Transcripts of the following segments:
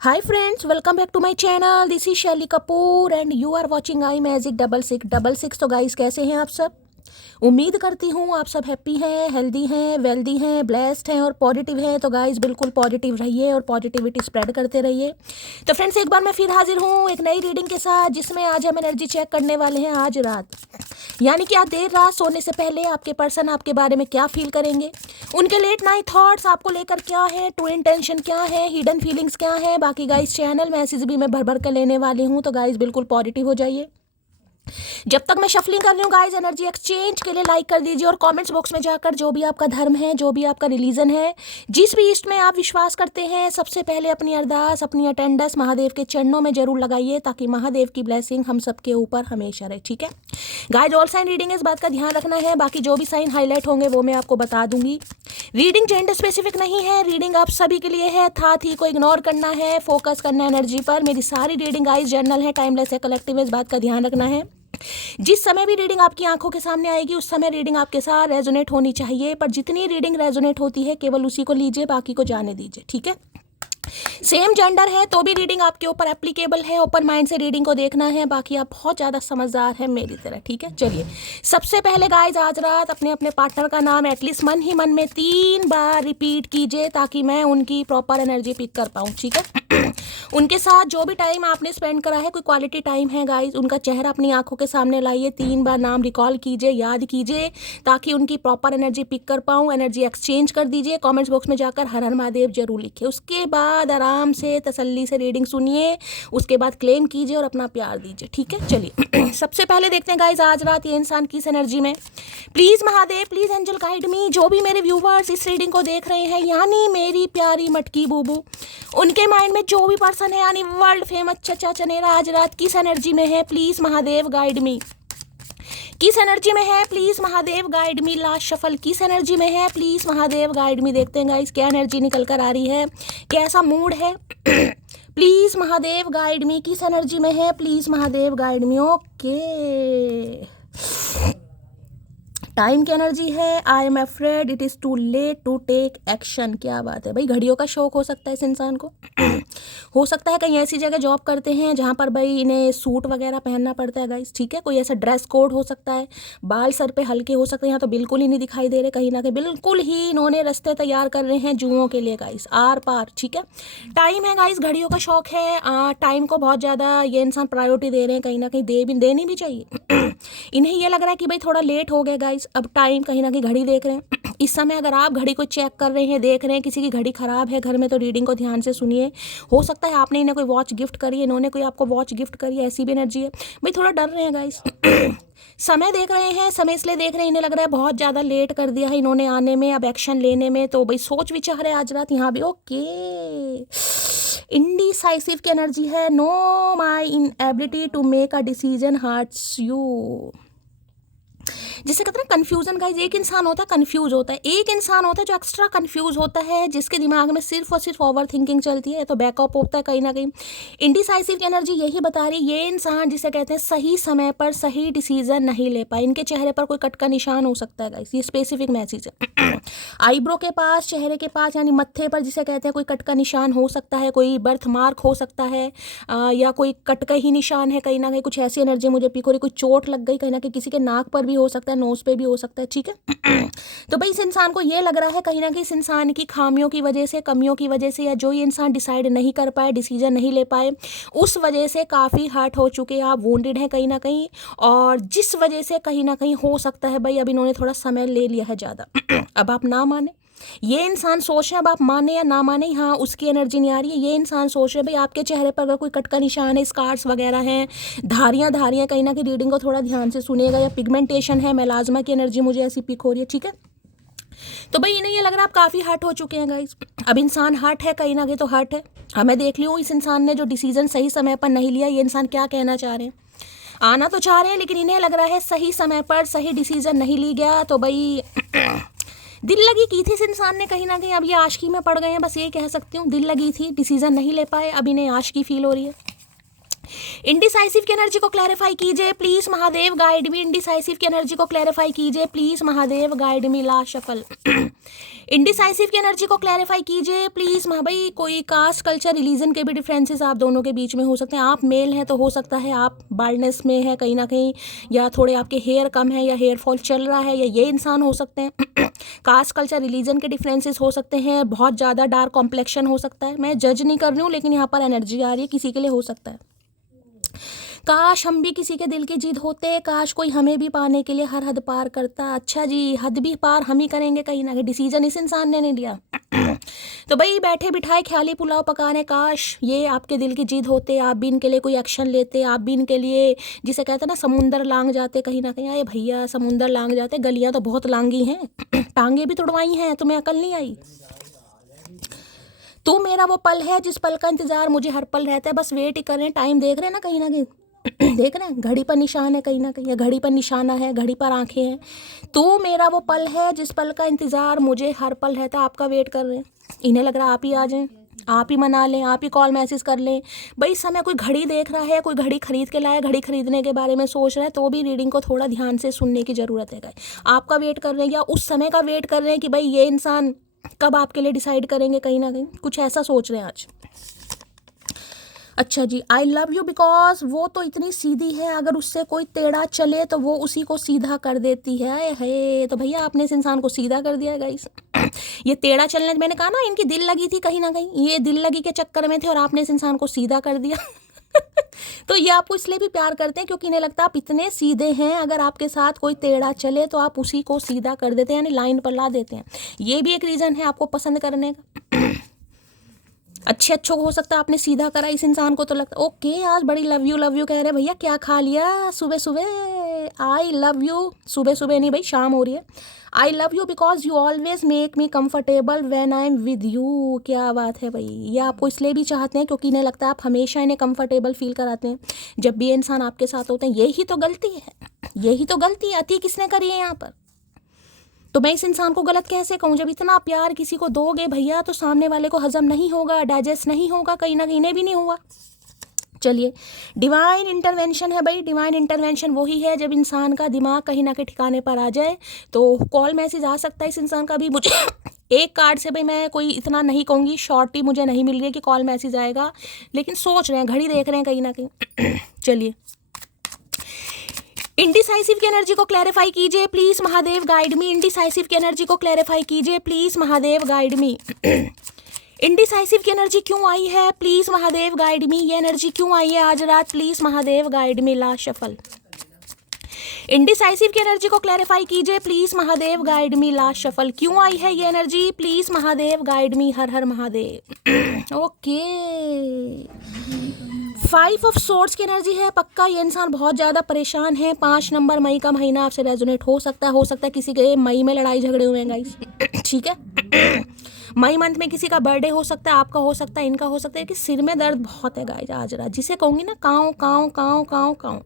Hi friends, welcome back to my channel. This is Shelly Kapoor and you are watching I magic 666। तो guys कैसे हैं आप सब? उम्मीद करती हूँ आप सब हैप्पी हैं, हेल्दी हैं, वेल्दी हैं, ब्लेस्ड हैं और पॉजिटिव हैं। तो गाइस बिल्कुल पॉजिटिव रहिए और पॉजिटिविटी स्प्रेड करते रहिए। तो फ्रेंड्स एक बार मैं फिर हाजिर हूँ एक नई रीडिंग के साथ, जिसमें आज हम एनर्जी चेक करने वाले हैं आज रात, यानी कि आज देर रात सोने से पहले आपके पर्सन आपके बारे में क्या फील करेंगे, उनके लेट नाइट थॉट्स आपको लेकर क्या है, ट्रू इंटेंशन क्या है, हिडन फीलिंग्स क्या है। बाकी गाइस चैनल मैसेज भी मैं भर भर कर लेने वाली हूँ, तो गाइस बिल्कुल पॉजिटिव हो जाइए। जब तक मैं शफलिंग कर रही हूँ गाइस, एनर्जी एक्सचेंज के लिए लाइक कर दीजिए और कमेंट्स बॉक्स में जाकर जो भी आपका धर्म है, जो भी आपका रिलीजन है, जिस भी इष्ट में आप विश्वास करते हैं, सबसे पहले अपनी अरदास, अपनी अटेंडेंस महादेव के चरणों में जरूर लगाइए, ताकि महादेव की ब्लेसिंग हम सबके ऊपर हमेशा रहे। ठीक है गाइस, ऑल साइन रीडिंग इस बात का ध्यान रखना है। बाकी जो भी साइन हाईलाइट होंगे वो मैं आपको बता दूंगी। रीडिंग जेंडर स्पेसिफिक नहीं है, रीडिंग आप सभी के लिए है। था थी को इग्नोर करना है, फोकस करना है एनर्जी पर। मेरी सारी रीडिंग गाइस जर्नल है, टाइमलेस है, कलेक्टिव है, इस बात का ध्यान रखना है। जिस समय भी रीडिंग आपकी आंखों के सामने आएगी उस समय रीडिंग आपके साथ रेजोनेट होनी चाहिए, पर जितनी रीडिंग रेजोनेट होती है केवल उसी को लीजिए, बाकी को जाने दीजिए। ठीक है, सेम जेंडर है तो भी रीडिंग आपके ऊपर एप्लीकेबल है। ओपन माइंड से रीडिंग को देखना है। बाकी आप बहुत ज़्यादा समझदार हैं मेरी तरह। ठीक है, चलिए सबसे पहले गाइज आज रात अपने अपने पार्टनर का नाम एटलीस्ट मन ही मन में 3 बार रिपीट कीजिए, ताकि मैं उनकी प्रॉपर एनर्जी पिक कर पाऊँ। ठीक है उनके साथ जो भी टाइम आपने स्पेंड करा है, कोई क्वालिटी टाइम है गाइज, उनका चेहरा अपनी आंखों के सामने लाइए, 3 बार नाम रिकॉल कीजिए, याद कीजिए, ताकि उनकी प्रॉपर एनर्जी पिक कर पाऊँ। एनर्जी एक्सचेंज कर दीजिए। कमेंट्स बॉक्स में जाकर हर हर महादेव जरूर लिखिए। उसके बाद आराम से तसल्ली से रीडिंग सुनिए, उसके बाद क्लेम कीजिए और अपना प्यार दीजिए। ठीक है, चलिए सबसे पहले देखते हैं गाइज आज रात ये इंसान किस एनर्जी में। Please Mahadev, please angel guide me. जो भी मेरे व्यूवर्स इस रीडिंग को देख रहे हैं, यानी मेरी प्यारी मटकी बूबू, उनके माइंड में जो भी पर्सन है, यानी वर्ल्ड फेमस चचा चनेरा, आज रात किस एनर्जी में है, प्लीज महादेव गाइड मी। किस एनर्जी में है, please Mahadev guide me. Last shuffle किस एनर्जी में है, प्लीज महादेव गाइड मी। देखते हैं गाइस क्या एनर्जी निकल कर आ रही है, कैसा मूड है। प्लीज महादेव गाइड मी, किस एनर्जी में है, please Mahadev guide me. Okay, time की एनर्जी है, I am afraid it is too late to take action. क्या बात है भाई, घड़ियों का शौक हो सकता है इस इंसान को। हो सकता है कहीं ऐसी जगह जॉब करते हैं जहाँ पर भाई इन्हें सूट वगैरह पहनना पड़ता है गाइस। ठीक है, कोई ऐसा ड्रेस कोड हो सकता है। बाल सर पे हल्के हो सकते हैं, यहाँ तो बिल्कुल ही नहीं दिखाई दे रहे, कहीं ना कहीं बिल्कुल ही इन्होंने रास्ते तैयार कर रहे हैं जुओं के लिए गाइस, आर पार। ठीक है, टाइम है गाइस, घड़ियों का शौक है। टाइम को बहुत ज़्यादा ये इंसान प्रायोरिटी दे रहे हैं, कहीं ना कहीं देनी भी चाहिए। इन्हें ये लग रहा है कि भाई थोड़ा लेट हो गया गाइस, अब टाइम कहीं ना कहीं घड़ी देख रहे हैं। इस समय अगर आप घड़ी को चेक कर रहे हैं, देख रहे हैं, किसी की घड़ी खराब है घर में, तो रीडिंग को ध्यान से सुनिए। हो सकता है आपने इन्हें कोई वॉच गिफ्ट करी, इन्होंने कोई आपको वॉच गिफ्ट करी, ऐसी भी एनर्जी है भाई। थोड़ा डर रहे हैं गाइस। समय देख रहे हैं, समय इसलिए देख रहे हैं, इन्हें लग रहा है बहुत ज़्यादा लेट कर दिया है इन्होंने आने में, अब एक्शन लेने में। तो भाई सोच विचार है आज रात यहाँ भी। ओके, इंडिसाइसिव की एनर्जी है। No my inability to make a decision hurts you. जिसे कहते हैं कंफ्यूजन गाइज, एक इंसान होता है कंफ्यूज होता है, एक इंसान होता है जो एक्स्ट्रा कंफ्यूज होता है, जिसके दिमाग में सिर्फ और सिर्फ ओवर थिंकिंग चलती है, तो बैकअप होता है कहीं ना कहीं। इंडिसाइसिव की एनर्जी यही बता रही है, ये इंसान जिसे कहते हैं सही समय पर सही डिसीजन नहीं ले पाए। इनके चेहरे पर कोई कट का निशान हो सकता है गाइज, ये स्पेसिफिक मैसेज है। आईब्रो के पास, चेहरे के पास, यानी मत्थे पर जिसे कहते हैं कोई कट का निशान हो सकता है, कोई बर्थ मार्क हो सकता है, या कोई कट का ही निशान है, कहीं ना कहीं कुछ ऐसी एनर्जी मुझे पिक हो रही, कोई चोट लग गई कहीं ना कहीं, किसी के नाक पर भी हो सकता है, नोज पे भी हो सकता है। ठीक है, तो भाई इस इंसान को ये लग रहा है कहीं ना कहीं इस इंसान की खामियों की वजह से, कमियों की वजह से, या जो ये इंसान डिसाइड नहीं कर पाए, डिसीजन नहीं ले पाए, उस वजह से काफ़ी हर्ट हो चुके हैं, आप वोंडेड हैं कहीं ना कहीं, और जिस वजह से कहीं ना कहीं हो सकता है भाई अब इन्होंने थोड़ा समय ले लिया है ज़्यादा। अब आप ना माने, ये इंसान सोच रहे हैं, अब आप माने या ना माने, हाँ उसकी एनर्जी नहीं आ रही है। ये इंसान सोच रहे हैं भाई आपके चेहरे पर अगर कोई कट का निशान है, स्कार्स वगैरह हैं, धारियाँ कहीं ना कहीं, रीडिंग को थोड़ा ध्यान से सुनिएगा, या पिगमेंटेशन है, मेलाज्मा की एनर्जी मुझे ऐसी पिक हो रही है। ठीक है, तो भाई इन्हें ये लग रहा है आप काफ़ी हर्ट हो चुके हैं गाइस। अब इंसान हर्ट है कहीं ना कहीं, तो हर्ट है। हमें देख लियो इस इंसान ने जो डिसीजन सही समय पर नहीं लिया, ये इंसान क्या कहना चाह रहे हैं। आना तो चाह रहे हैं लेकिन इन्हें लग रहा है सही समय पर सही डिसीजन नहीं ली गया, तो भाई दिल लगी की थी इस इंसान ने कहीं ना कहीं, अब ये आशिकी में पड़ गए हैं, बस ये कह सकती हूँ। दिल लगी थी, डिसीजन नहीं ले पाए, अब इन्हें आशिकी फील हो रही है। इंडिसाइसिव की एनर्जी को क्लैरिफाई कीजिए please Mahadev, guide me. Indecisive की एनर्जी को क्लैरिफाई कीजिए please Mahadev, guide me. Last shuffle. Indecisive की एनर्जी को क्लैरिफाई कीजिए प्लीज भाई। कोई कास्ट, कल्चर, रिलीजन के भी डिफरेंसेस आप दोनों के बीच में हो सकते हैं। आप मेल हैं तो हो सकता है आप बाल्डनेस में है कहीं ना कहीं, या थोड़े आपके हेयर कम है, या हेयर फॉल चल रहा है, या ये इंसान हो सकते हैं। कास्ट, कल्चर, रिलीजन के डिफरेंसेस हो सकते हैं। बहुत ज़्यादा डार्क कॉम्प्लेक्शन हो सकता है। मैं जज नहीं कर रही हूँ, लेकिन यहाँ पर एनर्जी आ रही है, किसी के लिए हो सकता है। काश हम भी किसी के दिल की जीत होते, काश कोई हमें भी पाने के लिए हर हद पार करता। अच्छा जी, हद भी पार हम ही करेंगे कहीं ना कहीं, डिसीजन इस इंसान ने नहीं लिया। तो भाई बैठे बिठाए ख्याली पुलाव पका रहे, काश ये आपके दिल की जीत होते, आप भी इनके लिए कोई एक्शन लेते, आप भी इनके लिए, जिसे कहते हैं ना समुंदर लांग जाते कहीं ना कहीं। अरे भैया समुंदर लांग जाते, गलियां तो बहुत लांगी हैं, टांगे भी तुड़वाई हैं, तुम्हें अकल नहीं आई। तू मेरा वो पल है जिस पल का इंतजार मुझे हर पल रहता है, बस वेट ही कर रहे हैं, टाइम देख रहे हैं ना कहीं ना कहीं। देख रहे हैं घड़ी पर निशान है कहीं ना कहीं, या घड़ी पर निशाना है, घड़ी पर आंखें हैं। तू मेरा वो पल है जिस पल का इंतजार मुझे हर पल रहता है, आपका वेट कर रहे हैं। इन्हें लग रहा है आप ही आ जाएं, आप ही मना लें, आप ही कॉल मैसेज कर लें। भाई इस समय कोई घड़ी देख रहा है, कोई घड़ी खरीद के लाया, घड़ी खरीदने के बारे में सोच रहा है, तो भी रीडिंग को थोड़ा ध्यान से सुनने की ज़रूरत है। आपका वेट कर रहे हैं, या उस समय का वेट कर रहे हैं कि भाई ये इंसान कब आपके लिए डिसाइड करेंगे, कहीं ना कहीं कुछ ऐसा सोच रहे हैं आज। अच्छा जी, आई लव यू बिकॉज वो तो इतनी सीधी है, अगर उससे कोई टेढ़ा चले तो वो उसी को सीधा कर देती है। तो भैया आपने इस इंसान को सीधा कर दिया गाइस। ये टेढ़ा चलने, मैंने कहा ना इनकी दिल लगी थी कहीं ना कहीं, ये दिल लगी के चक्कर में थे और आपने इस इंसान को सीधा कर दिया। तो ये आपको इसलिए भी प्यार करते हैं क्योंकि इन्हें लगता है आप इतने सीधे हैं, अगर आपके साथ कोई टेढ़ा चले तो आप उसी को सीधा कर देते हैं, यानी लाइन पर ला देते हैं। ये भी एक रीज़न है आपको पसंद करने का। अच्छे को हो सकता है आपने सीधा करा इस इंसान को, तो लगता ओके आज बड़ी लव यू कह रहे भैया, क्या खा लिया सुबह सुबह। आई लव यू, सुबह सुबह नहीं भाई, शाम हो रही है। I love you because you always make me comfortable when I am with you. क्या बात है भाई, ये आपको इसलिए भी चाहते हैं क्योंकि इन्हें लगता है आप हमेशा इन्हें कंफर्टेबल फील कराते हैं जब भी ये इंसान आपके साथ होते हैं। यही तो गलती है, यही तो गलती है। अति किसने करी है यहाँ पर? तो मैं इस इंसान को गलत कैसे कहूँ? जब इतना प्यार किसी को दोगे भैया तो सामने वाले को हजम नहीं होगा, डाइजेस्ट नहीं होगा, कहीं ना कहीं इन्हें भी नहीं हुआ। चलिए, डिवाइन इंटरवेंशन है भाई। डिवाइन इंटरवेंशन वही है जब इंसान का दिमाग कहीं ना कहीं ठिकाने पर आ जाए। तो कॉल मैसेज आ सकता है इस इंसान का भी। मुझे एक कार्ड से भाई मैं कोई इतना नहीं कहूँगी, शॉर्टी मुझे नहीं मिल रही है कि कॉल मैसेज आएगा, लेकिन सोच रहे हैं, घड़ी देख रहे हैं कहीं ना कहीं। चलिए, इंडिसाइसिव की एनर्जी को क्लैरिफाई कीजिए please Mahadev, guide me. Indecisive की एनर्जी को क्लैरिफाई कीजिए please Mahadev, guide me. Indecisive की एनर्जी क्यों आई है प्लीज महादेव, गाइड मी। ये एनर्जी क्यों आई है आज रात, please Mahadev, guide me. Last shuffle. Indecisive की एनर्जी को क्लैरिफाई कीजिए please Mahadev, guide me. Last shuffle. क्यों आई है ये energy, please Mahadev, guide me. Her her Mahadev. Okay, 5 of swords की एनर्जी है। पक्का ये इंसान बहुत ज़्यादा परेशान है। 5 नंबर मई का महीना आपसे रेजोनेट हो सकता है किसी के मई में लड़ाई झगड़े हुए हैं गाइस। ठीक है, मई मंथ में किसी का बर्थडे हो सकता है, आपका हो सकता है, इनका हो सकता है कि सिर में दर्द बहुत है गाइस आज रात, जिसे कहूँगी ना काँव काँव काँव काँव काँव।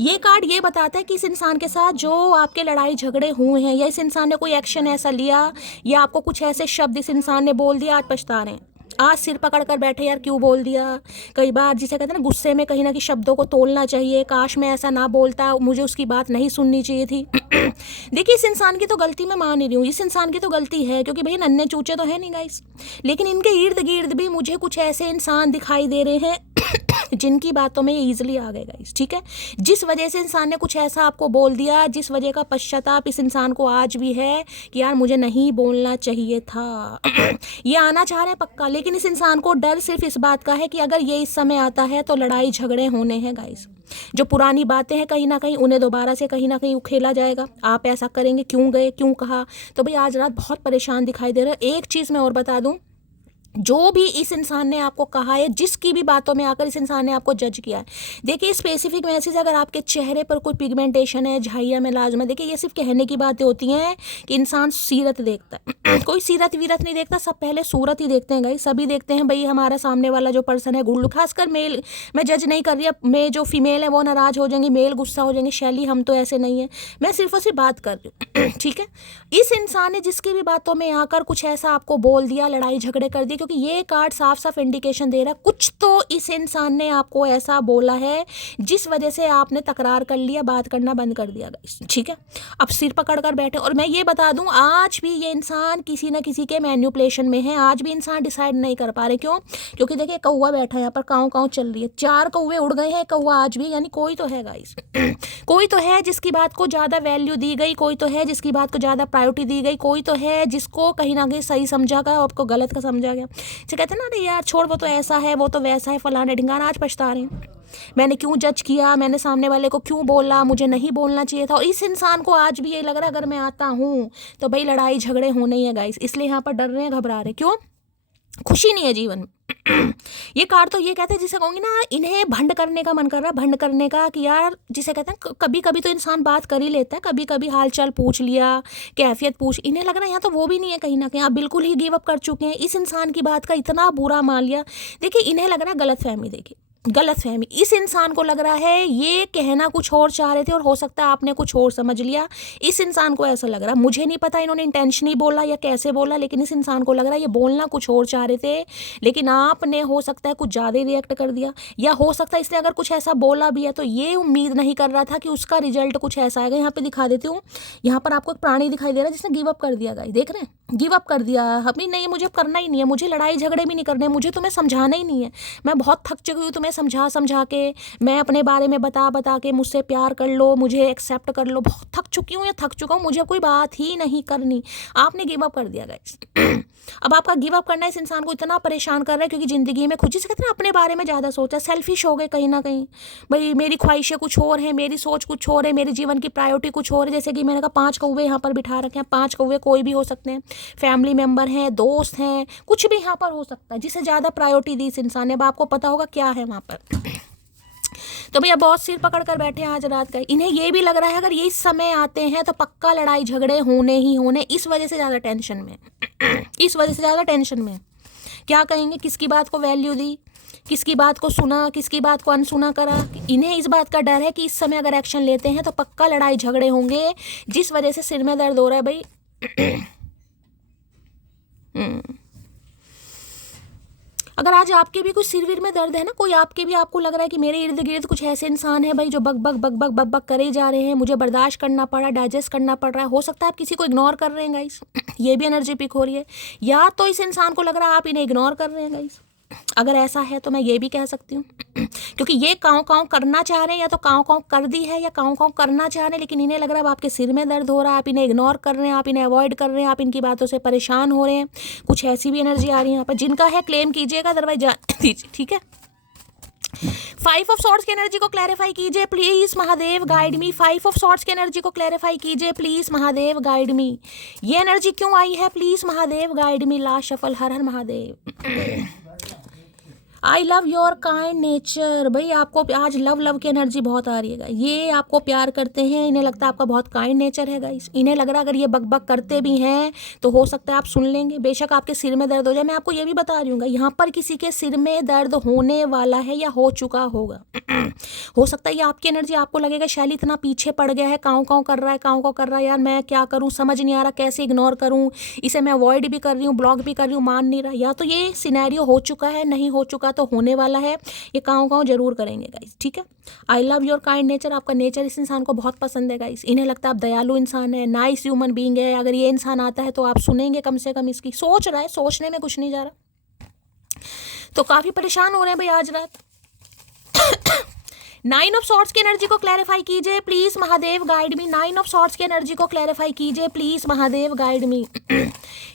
ये कार्ड ये बताता है कि इस इंसान के साथ जो आपके लड़ाई झगड़े हुए हैं, या इस इंसान ने कोई एक्शन ऐसा लिया, या आपको कुछ ऐसे शब्द इस इंसान ने बोल दिया, आज पछता रहे हैं। आज सिर पकड़ कर बैठे यार क्यों बोल दिया। कई बार जिसे कहते हैं ना गुस्से में कहीं ना कहीं शब्दों को तोलना चाहिए, काश मैं ऐसा ना बोलता, मुझे उसकी बात नहीं सुननी चाहिए थी। देखिए इस इंसान की तो गलती मैं मान नहीं रही हूँ, इस इंसान की तो गलती है क्योंकि भाई नन्हे चूचे तो है नहीं गाइस, लेकिन इनके इर्द गिर्द भी मुझे कुछ ऐसे इंसान दिखाई दे रहे हैं जिनकी बातों में ये ईजिली आ गए गाइस। ठीक है, जिस वजह से इंसान ने कुछ ऐसा आपको बोल दिया जिस वजह का पश्चाताप इस इंसान को आज भी है कि यार मुझे नहीं बोलना चाहिए था। ये आना चाह रहे हैं पक्का, लेकिन इस इंसान को डर सिर्फ इस बात का है कि अगर ये इस समय आता है तो लड़ाई झगड़े होने हैं गाइस। जो पुरानी बातें हैं कहीं ना कहीं उन्हें दोबारा से कहीं ना कहीं उखेला जाएगा। आप ऐसा करेंगे, क्यों गए, क्यों कहा। तो भाई आज रात बहुत परेशान दिखाई दे रहा है। एक चीज़ मैं और बता दूं, जो भी इस इंसान ने आपको कहा है, जिसकी भी बातों में आकर इस इंसान ने आपको जज किया है, देखिए स्पेसिफिक मैसेज, अगर आपके चेहरे पर कोई पिगमेंटेशन है, झाइया में लाजमा, देखिए ये सिर्फ कहने की बातें होती हैं कि इंसान सीरत देखता है। कोई सीरत वीरत नहीं देखता, सब पहले सूरत ही देखते हैं भाई। सभी देखते हैं भाई हमारा सामने वाला जो पर्सन है गुल्लू, खासकर मेल, मैं जज नहीं कर रही, मैं जो फीमेल है वो नाराज हो जाएंगी, मेल गुस्सा हो जाएंगे, शैली हम तो ऐसे नहीं है, मैं सिर्फ और सिर्फ बात कर रही हूँ। ठीक है, इस इंसान ने जिसकी भी बातों में आकर कुछ ऐसा आपको बोल दिया, लड़ाई झगड़े कर दिए, क्योंकि ये कार्ड साफ साफ इंडिकेशन दे रहा है कुछ तो इस इंसान ने आपको ऐसा बोला है जिस वजह से आपने तकरार कर लिया, बात करना बंद कर दिया गाइस, ठीक है। अब सिर पकड़ कर बैठे, और मैं ये बता दूं आज भी ये इंसान किसी ना किसी के मैन्युपुलेशन में है, आज भी इंसान डिसाइड नहीं कर पा रहे। क्यों? क्योंकि देखिए कौवा बैठा है यहाँ पर, काँव काँव चल रही है, 4 कौवे उड़ गए हैं, कौवा आज भी, यानी कोई तो है गाइस कोई तो है जिसकी बात को ज़्यादा वैल्यू दी गई, कोई तो है जिसकी बात को ज़्यादा प्रायोरिटी दी गई, कोई तो है जिसको कहीं ना कहीं सही समझा गया और आपको गलत का समझा गया। जो कहते हैं ना, अरे यार छोड़, वो तो ऐसा है, वो तो वैसा है, फलाना ढिंगाना, आज पछता रहे हैं मैंने क्यों जज किया, मैंने सामने वाले को क्यों बोला, मुझे नहीं बोलना चाहिए था। और इस इंसान को आज भी ये लग रहा है अगर मैं आता हूँ तो भाई लड़ाई झगड़े होने ही है गाइस, इसलिए यहाँ पर डर रहे हैं, घबरा रहे। क्यों? खुशी नहीं है जीवन में ये कार्ड तो ये कहते हैं, जिसे कहूँगी ना, इन्हें भंड करने का मन कर रहा है, भंड करने का, कि यार जिसे कहते हैं कभी कभी तो इंसान बात कर ही लेता है, कभी कभी हालचाल पूछ लिया, कैफियत पूछ, इन्हें लग रहा है यहाँ तो वो भी नहीं है, कहीं ना कहीं आप बिल्कुल ही गिव अप कर चुके हैं, इस इंसान की बात का इतना बुरा मान लिया। देखिए इन्हें लग रहा है गलत फहमी, देखिए गलत फहमी, इस इंसान को लग रहा है ये कहना कुछ और चाह रहे थे और हो सकता है आपने कुछ और समझ लिया। इस इंसान को ऐसा लग रहा है, मुझे नहीं पता इन्होंने इंटेंशनली बोला या कैसे बोला, लेकिन इस इंसान को लग रहा है ये बोलना कुछ और चाह रहे थे, लेकिन आपने हो सकता है कुछ ज़्यादा ही रिएक्ट कर दिया, या हो सकता है इसलिए अगर कुछ ऐसा बोला भी है तो ये उम्मीद नहीं कर रहा था कि उसका रिजल्ट कुछ ऐसा आएगा। यहाँ पे दिखा देती हूँ, यहाँ पर आपको एक प्राणी दिखाई दे रहा है जिसने गिव अप कर दिया, गाइस देख रहे हैं, गिव अप कर दिया, अभी नहीं मुझे करना ही नहीं है, मुझे लड़ाई झगड़े भी नहीं करने, मुझे तुम्हें समझाना ही नहीं है, मैं बहुत थक चुकी हूँ तुम्हें समझा समझा के, मैं अपने बारे में बता बता के, मुझसे प्यार कर लो, मुझे एक्सेप्ट कर लो, बहुत थक चुकी हूँ या थक चुका हूँ, मुझे कोई बात ही नहीं करनी। आपने गिव अप कर दिया गाइस अब आपका गिव अप करना इस इंसान को इतना परेशान कर रहा है क्योंकि ज़िंदगी में खुद, जिसे कहते हैं अपने बारे में ज़्यादा सोचा, सेल्फिश हो गए कहीं ना कहीं, भाई मेरी ख्वाहिशें कुछ और हैं, मेरी सोच कुछ और है, मेरे जीवन की प्रायोरिटी कुछ और है। जैसे कि मैंने कहा 5 कौवे यहाँ पर बिठा रखे हैं, 5 कौवे कोई भी हो सकते हैं, फैमिली मेम्बर हैं, दोस्त हैं, कुछ भी यहाँ पर हो सकता है, जिसे ज़्यादा प्रायोरिटी दी इस इंसान ने। अब आपको पता होगा क्या है वहाँ पर तो भैया बहुत सिर पकड़ कर बैठे हैं आज रात का। इन्हें ये भी लग रहा है अगर ये इस समय आते हैं तो पक्का लड़ाई झगड़े होने ही होने, इस वजह से ज़्यादा टेंशन में इस वजह से ज़्यादा टेंशन में। क्या कहेंगे, किसकी बात को वैल्यू दी, किसकी बात को सुना, किसकी बात को अनसुना करा। इन्हें इस बात का डर है कि इस समय अगर एक्शन लेते हैं तो पक्का लड़ाई झगड़े होंगे, जिस वजह से सिर में दर्द हो रहा है भाई अगर आज आपके भी कुछ सिर विर में दर्द है ना, कोई आपके भी आपको लग रहा है कि मेरे इर्द गिर्द कुछ ऐसे इंसान है भाई जो बक बक बक बक बक बक करे जा रहे हैं, मुझे बर्दाश्त करना पड़ा, डाइजेस्ट करना पड़ रहा है। हो सकता है आप किसी को इग्नोर कर रहे हैं गाइस ये भी एनर्जी पिक हो रही है, या तो इस इंसान को लग रहा है आप इन्हें इग्नोर कर रहे हैं गाइस। अगर ऐसा है तो मैं ये भी कह सकती हूँ क्योंकि ये काँव काँव करना चाह रहे हैं, या तो काँव काँव कर दी है या काँव काँव करना चाह रहे हैं, लेकिन इन्हें लग रहा है अब आपके सिर में दर्द हो रहा है, आप इन्हें इग्नोर कर रहे हैं, आप इन्हें अवॉइड कर रहे हैं, आप इनकी बातों से परेशान हो रहे हैं। कुछ ऐसी भी एनर्जी आ रही है यहाँ पर। जिनका है क्लेम कीजिएगा, अदरवाइज जा दीजिए, ठीक है। 5 ऑफ सॉर्ड्स की एनर्जी को क्लैरिफाई कीजिए please Mahadev, guide me. 5 of swords की एनर्जी को क्लैरिफाई कीजिए प्लीज महादेव, गाइड मी। ये एनर्जी क्यों आई है please Mahadev, guide me. Last shuffle, her her Mahadev. I love your kind nature. भाई आपको आज लव की एनर्जी बहुत आ रही है। ये आपको प्यार करते हैं, इन्हें लगता है आपका बहुत काइंड नेचर है गाइस। इन्हें लग रहा है अगर ये बक करते भी हैं तो हो सकता है आप सुन लेंगे, बेशक आपके सिर में दर्द हो जाए। मैं आपको ये भी बता रही हूँ यहाँ पर किसी के सिर में दर्द होने वाला है या हो चुका होगा हो सकता है ये आपकी एनर्जी, आपको लगेगा शैली इतना पीछे पड़ गया है, काँव काँव कर रहा है, काँव काँव कर रहा है, यार मैं क्या करूँ समझ नहीं आ रहा, कैसे इग्नोर करूँ इसे, मैं अवॉइड भी कर रही हूँ, ब्लॉक भी कर रही हूँ, मान नहीं रहा। या तो ये सिनेरियो हो चुका है, नहीं हो चुका तो होने वाला है, ये काँव काँव जरूर करेंगे गाइस, ठीक है। I love your kind nature. आपका नेचर इस इंसान को बहुत पसंद है गाइस। इन्हें लगता है आप दयालु इंसान है, नाइस ह्यूमन बीइंग है। अगर ये इंसान आता है तो आप सुनेंगे कम से कम इसकी। सोच रहा है, सोचने में कुछ नहीं जा रहा, तो काफी परेशान हो रहे हैं भाई आज रात। 9 ऑफ सॉर्ड्स की एनर्जी को क्लैरिफाई कीजिए please Mahadev, guide me. 9 of swords की एनर्जी को क्लैरिफाई कीजिए please Mahadev, guide me.